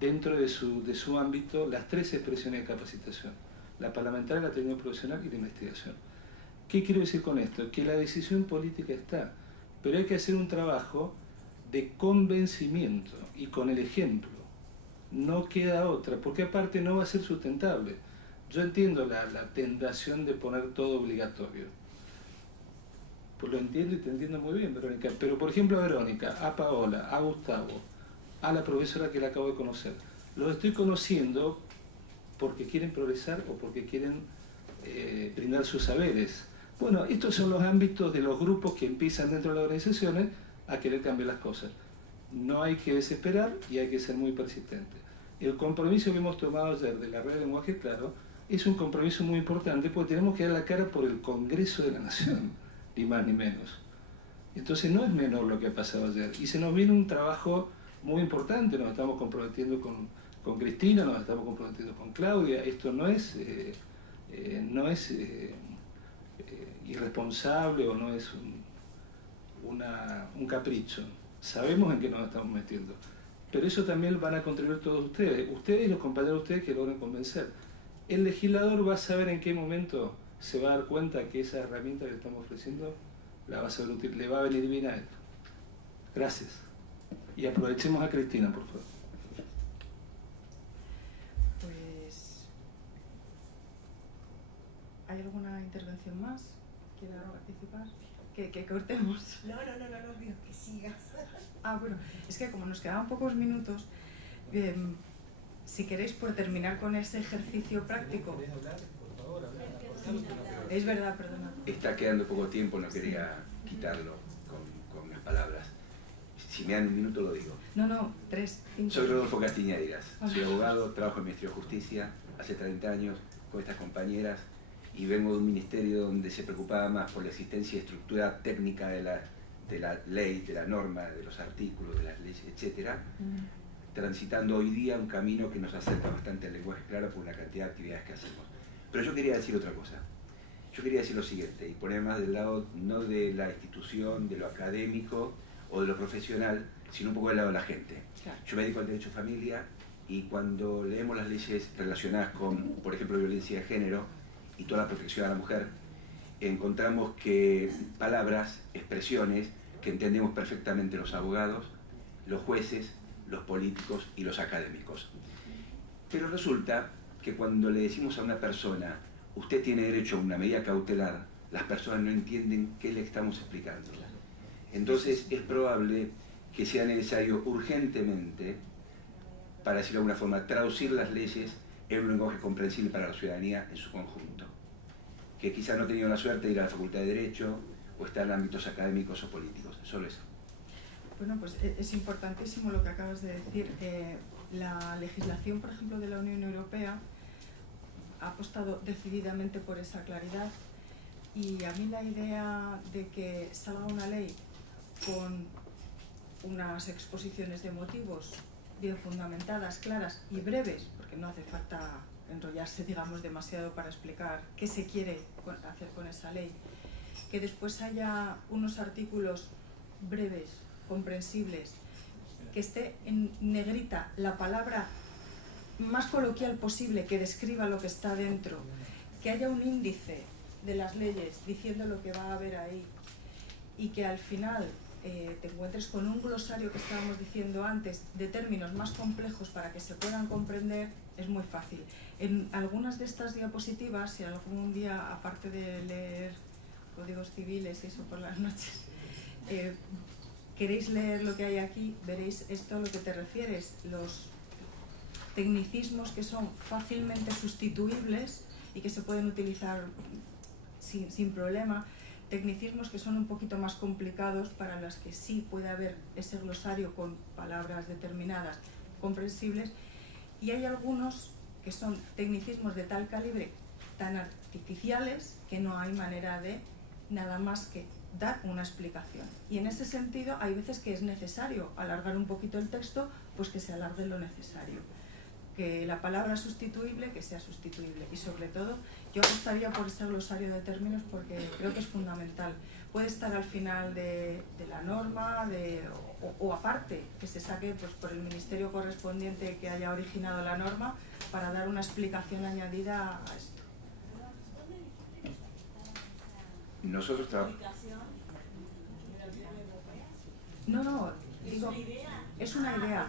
dentro de su ámbito las 3 expresiones de capacitación: la parlamentaria, la técnico profesional y la investigación. ¿Qué quiero decir con esto? Que la decisión política está, pero hay que hacer un trabajo de convencimiento y con el ejemplo. No queda otra, porque aparte no va a ser sustentable. Yo entiendo la tentación de poner todo obligatorio. Pues lo entiendo y te entiendo muy bien, Verónica. Pero por ejemplo a Verónica, a Paola, a Gustavo, a la profesora que la acabo de conocer, los estoy conociendo porque quieren progresar o porque quieren brindar sus saberes. Bueno, estos son los ámbitos de los grupos que empiezan dentro de las organizaciones a querer cambiar las cosas. No hay que desesperar y hay que ser muy persistente. El compromiso que hemos tomado ayer de la red de lenguaje claro es un compromiso muy importante, porque tenemos que dar la cara por el Congreso de la Nación, ni más ni menos. Entonces no es menor lo que ha pasado ayer. Y se nos viene un trabajo muy importante. Nos estamos comprometiendo con Cristina, nos estamos comprometiendo con Claudia. Esto no es irresponsable o no es un capricho. Sabemos en qué nos estamos metiendo. Pero eso también van a contribuir todos ustedes y los compañeros de ustedes que logren convencer. El legislador va a saber en qué momento se va a dar cuenta que esa herramienta que le estamos ofreciendo la va a saber útil, le va a venir bien a él. Gracias. Y aprovechemos a Cristina, por favor. Pues, ¿hay alguna intervención más? ¿Quiera participar? Que cortemos. No, digo que sigas. Ah, bueno, es que como nos quedaban pocos minutos, si queréis por terminar con ese ejercicio práctico. Es verdad, perdona. Está quedando poco tiempo, no quería quitarlo con las palabras. Si me dan un minuto lo digo. No, 3, 5. Soy Rodolfo Castiñeiras, soy abogado, trabajo en el Ministerio de Justicia hace 30 años con estas compañeras y vengo de un ministerio donde se preocupaba más por la existencia y estructura técnica de la ley, de la norma, de los artículos, de las leyes, etc. Transitando hoy día un camino que nos acerca bastante al lenguaje claro por la cantidad de actividades que hacemos. Pero yo quería decir otra cosa. Yo quería decir lo siguiente, y poner más del lado no de la institución, de lo académico o de lo profesional, sino un poco del lado de la gente. Claro. Yo me dedico al derecho de familia y cuando leemos las leyes relacionadas con, por ejemplo, violencia de género y toda la protección a la mujer, encontramos que palabras, expresiones que entendemos perfectamente los abogados, los jueces, los políticos y los académicos. Pero resulta que cuando le decimos a una persona, usted tiene derecho a una medida cautelar, las personas no entienden qué le estamos explicando. Entonces es probable que sea necesario urgentemente, para decirlo de alguna forma, traducir las leyes en un lenguaje comprensible para la ciudadanía en su conjunto, que quizá no ha tenido la suerte de ir a la Facultad de Derecho o está en ámbitos académicos o políticos, solo eso. Bueno, pues es importantísimo lo que acabas de decir. La legislación, por ejemplo, de la Unión Europea ha apostado decididamente por esa claridad, y a mí la idea de que salga una ley con unas exposiciones de motivos bien fundamentadas, claras y breves, porque no hace falta enrollarse, digamos, demasiado para explicar qué se quiere hacer con esa ley, que después haya unos artículos breves, comprensibles, que esté en negrita la palabra más coloquial posible que describa lo que está dentro, que haya un índice de las leyes diciendo lo que va a haber ahí, y que al final te encuentres con un glosario que estábamos diciendo antes de términos más complejos para que se puedan comprender, es muy fácil. En algunas de estas diapositivas, si algún día, aparte de leer códigos civiles y eso por las noches, queréis leer lo que hay aquí, veréis esto a lo que te refieres, los tecnicismos que son fácilmente sustituibles y que se pueden utilizar sin problema, tecnicismos que son un poquito más complicados para las que sí puede haber ese glosario con palabras determinadas comprensibles, y hay algunos que son tecnicismos de tal calibre, tan artificiales, que no hay manera de nada más que dar una explicación. Y en ese sentido hay veces que es necesario alargar un poquito el texto, pues que se alargue lo necesario. Que la palabra sustituible, que sea sustituible. Y sobre todo, yo apostaría por ese glosario de términos porque creo que es fundamental. Puede estar al final de la norma o aparte, que se saque pues, por el ministerio correspondiente que haya originado la norma para dar una explicación añadida a esto. Nosotros No, digo, es una idea.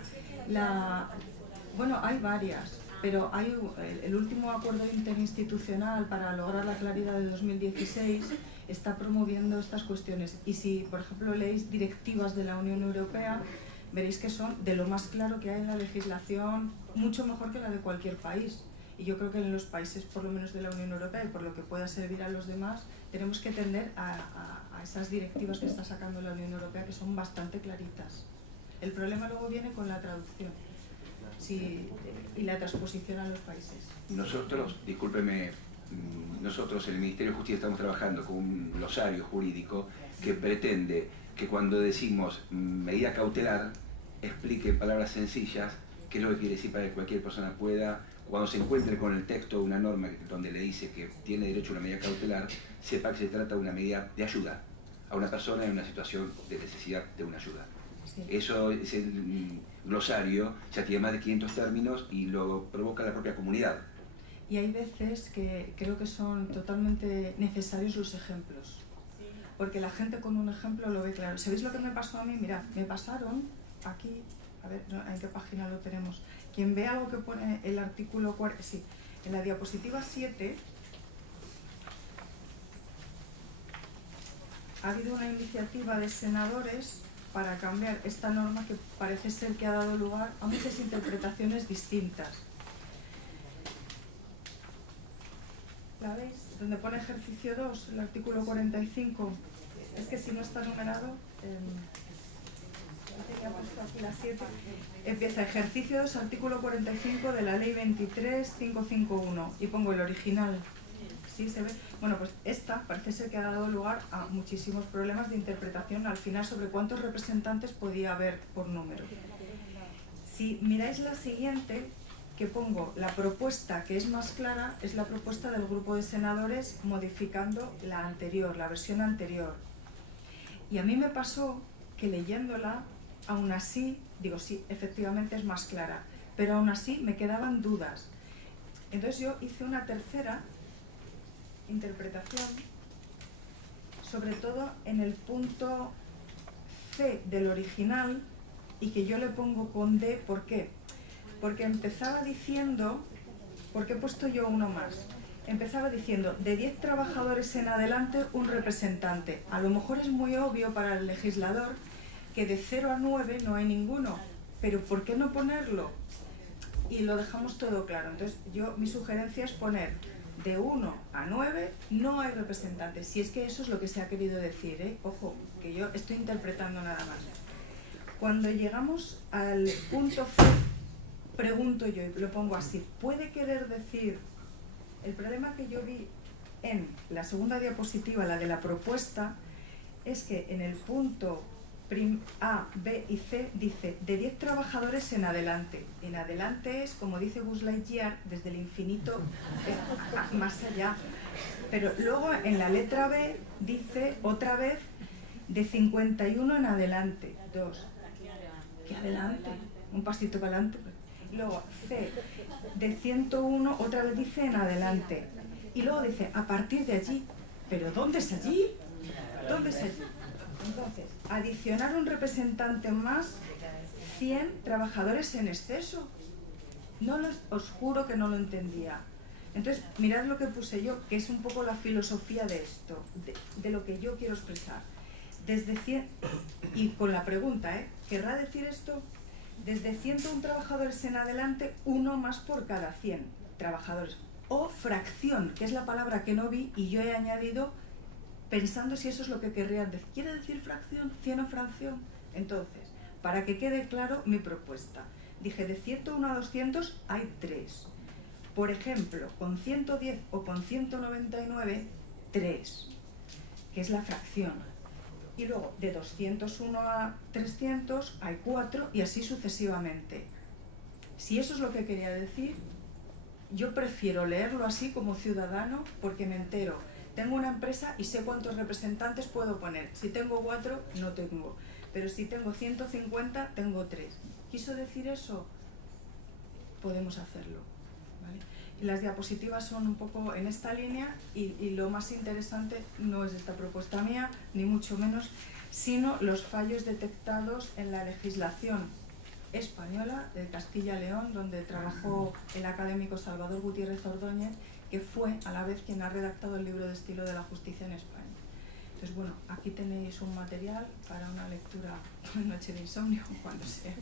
Bueno, hay varias, pero hay el último acuerdo interinstitucional para lograr la claridad de 2016 está promoviendo estas cuestiones. Y si, por ejemplo, leéis directivas de la Unión Europea, veréis que son de lo más claro que hay en la legislación, mucho mejor que la de cualquier país. Y yo creo que en los países, por lo menos de la Unión Europea, y por lo que pueda servir a los demás, tenemos que tender a esas directivas que está sacando la Unión Europea, que son bastante claritas. El problema luego viene con la traducción y la transposición a los países. Nosotros, discúlpeme, nosotros en el Ministerio de Justicia estamos trabajando con un glosario jurídico que pretende que cuando decimos medida cautelar, explique en palabras sencillas qué es lo que quiere decir para que cualquier persona pueda, cuando se encuentre con el texto de una norma donde le dice que tiene derecho a una medida cautelar, sepa que se trata de una medida de ayuda a una persona en una situación de necesidad de una ayuda. Sí. Eso es el glosario, ya tiene más de 500 términos y lo provoca la propia comunidad. Y hay veces que creo que son totalmente necesarios los ejemplos, porque la gente con un ejemplo lo ve claro. ¿Sabéis lo que me pasó a mí? Mirad, me pasaron aquí, a ver, ¿en qué página lo tenemos? Quien ve algo que pone el artículo 40, sí, en la diapositiva 7 ha habido una iniciativa de senadores para cambiar esta norma que parece ser que ha dado lugar a muchas interpretaciones distintas. ¿La veis? Donde pone ejercicio 2, el artículo 45. Es que si no está numerado, parece que ha puesto aquí la 7. Empieza ejercicio 2, artículo 45 de la ley 23.551 y pongo el original. ¿Sí se ve? Bueno, pues esta parece ser que ha dado lugar a muchísimos problemas de interpretación al final sobre cuántos representantes podía haber por número. Si miráis la siguiente, que pongo la propuesta que es más clara, es la propuesta del grupo de senadores modificando la anterior, la versión anterior. Y a mí me pasó que leyéndola, aún así, digo sí, efectivamente es más clara, pero aún así me quedaban dudas. Entonces yo hice una tercera interpretación, sobre todo en el punto C del original, y que yo le pongo con D. ¿Por qué? Porque empezaba diciendo, ¿por qué he puesto yo uno más? Empezaba diciendo, de 10 trabajadores en adelante, un representante. A lo mejor es muy obvio para el legislador que de 0 a 9 no hay ninguno, pero ¿por qué no ponerlo? Y lo dejamos todo claro. Entonces mi sugerencia es poner de 1 a 9 no hay representantes, si es que eso es lo que se ha querido decir, ¿eh? Ojo, que yo estoy interpretando nada más. Cuando llegamos al punto C, pregunto yo, y lo pongo así, ¿puede querer decir? El problema que yo vi en la segunda diapositiva, la de la propuesta, es que en el punto A, B y C dice de 10 trabajadores en adelante. En adelante es, como dice Buzz Lightyear, desde el infinito más allá. Pero luego en la letra B dice otra vez de 51 en adelante. 2. ¿Qué adelante? Un pasito para adelante. Luego C, de 101 otra vez dice en adelante. Y luego dice a partir de allí. ¿Pero dónde es allí? ¿Dónde es allí? Entonces, adicionar un representante más, 100 trabajadores en exceso. Os juro que no lo entendía. Entonces, mirad lo que puse yo, que es un poco la filosofía de esto, de lo que yo quiero expresar. Desde 100, y con la pregunta, ¿querrá decir esto? Desde 101 trabajadores en adelante, uno más por cada 100 trabajadores. O fracción, que es la palabra que no vi y yo he añadido pensando si eso es lo que querrían decir. ¿Quiere decir fracción? ¿100 o fracción? Entonces, para que quede claro mi propuesta, dije de 101 a 200 hay 3. Por ejemplo, con 110 o con 199, 3, que es la fracción. Y luego de 201 a 300 hay 4 y así sucesivamente. Si eso es lo que quería decir, yo prefiero leerlo así como ciudadano porque me entero. Tengo una empresa y sé cuántos representantes puedo poner. Si tengo 4, no tengo. Pero si tengo 150, tengo 3. ¿Quiso decir eso? Podemos hacerlo, ¿vale? Y las diapositivas son un poco en esta línea y lo más interesante no es esta propuesta mía, ni mucho menos, sino los fallos detectados en la legislación española de Castilla-León, donde trabajó el académico Salvador Gutiérrez Ordóñez, que fue a la vez quien ha redactado el libro de estilo de la justicia en España. Entonces, bueno, aquí tenéis un material para una lectura en noche de insomnio, cuando sea.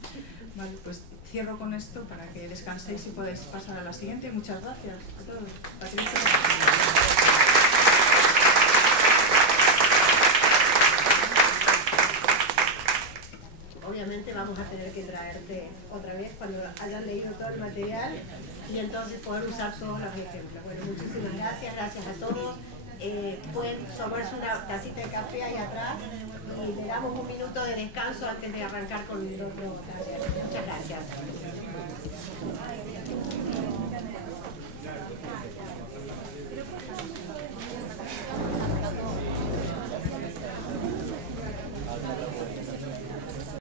Vale, pues cierro con esto para que descanséis y podáis pasar a la siguiente. Muchas gracias a todos. Patricia. Obviamente vamos a tener que traerte otra vez cuando hayan leído todo el material y entonces poder usar todos los ejemplos. Bueno, muchísimas gracias, gracias a todos. Pueden tomarse una tacita de café ahí atrás y le damos un minuto de descanso antes de arrancar con el otro taller. Muchas gracias.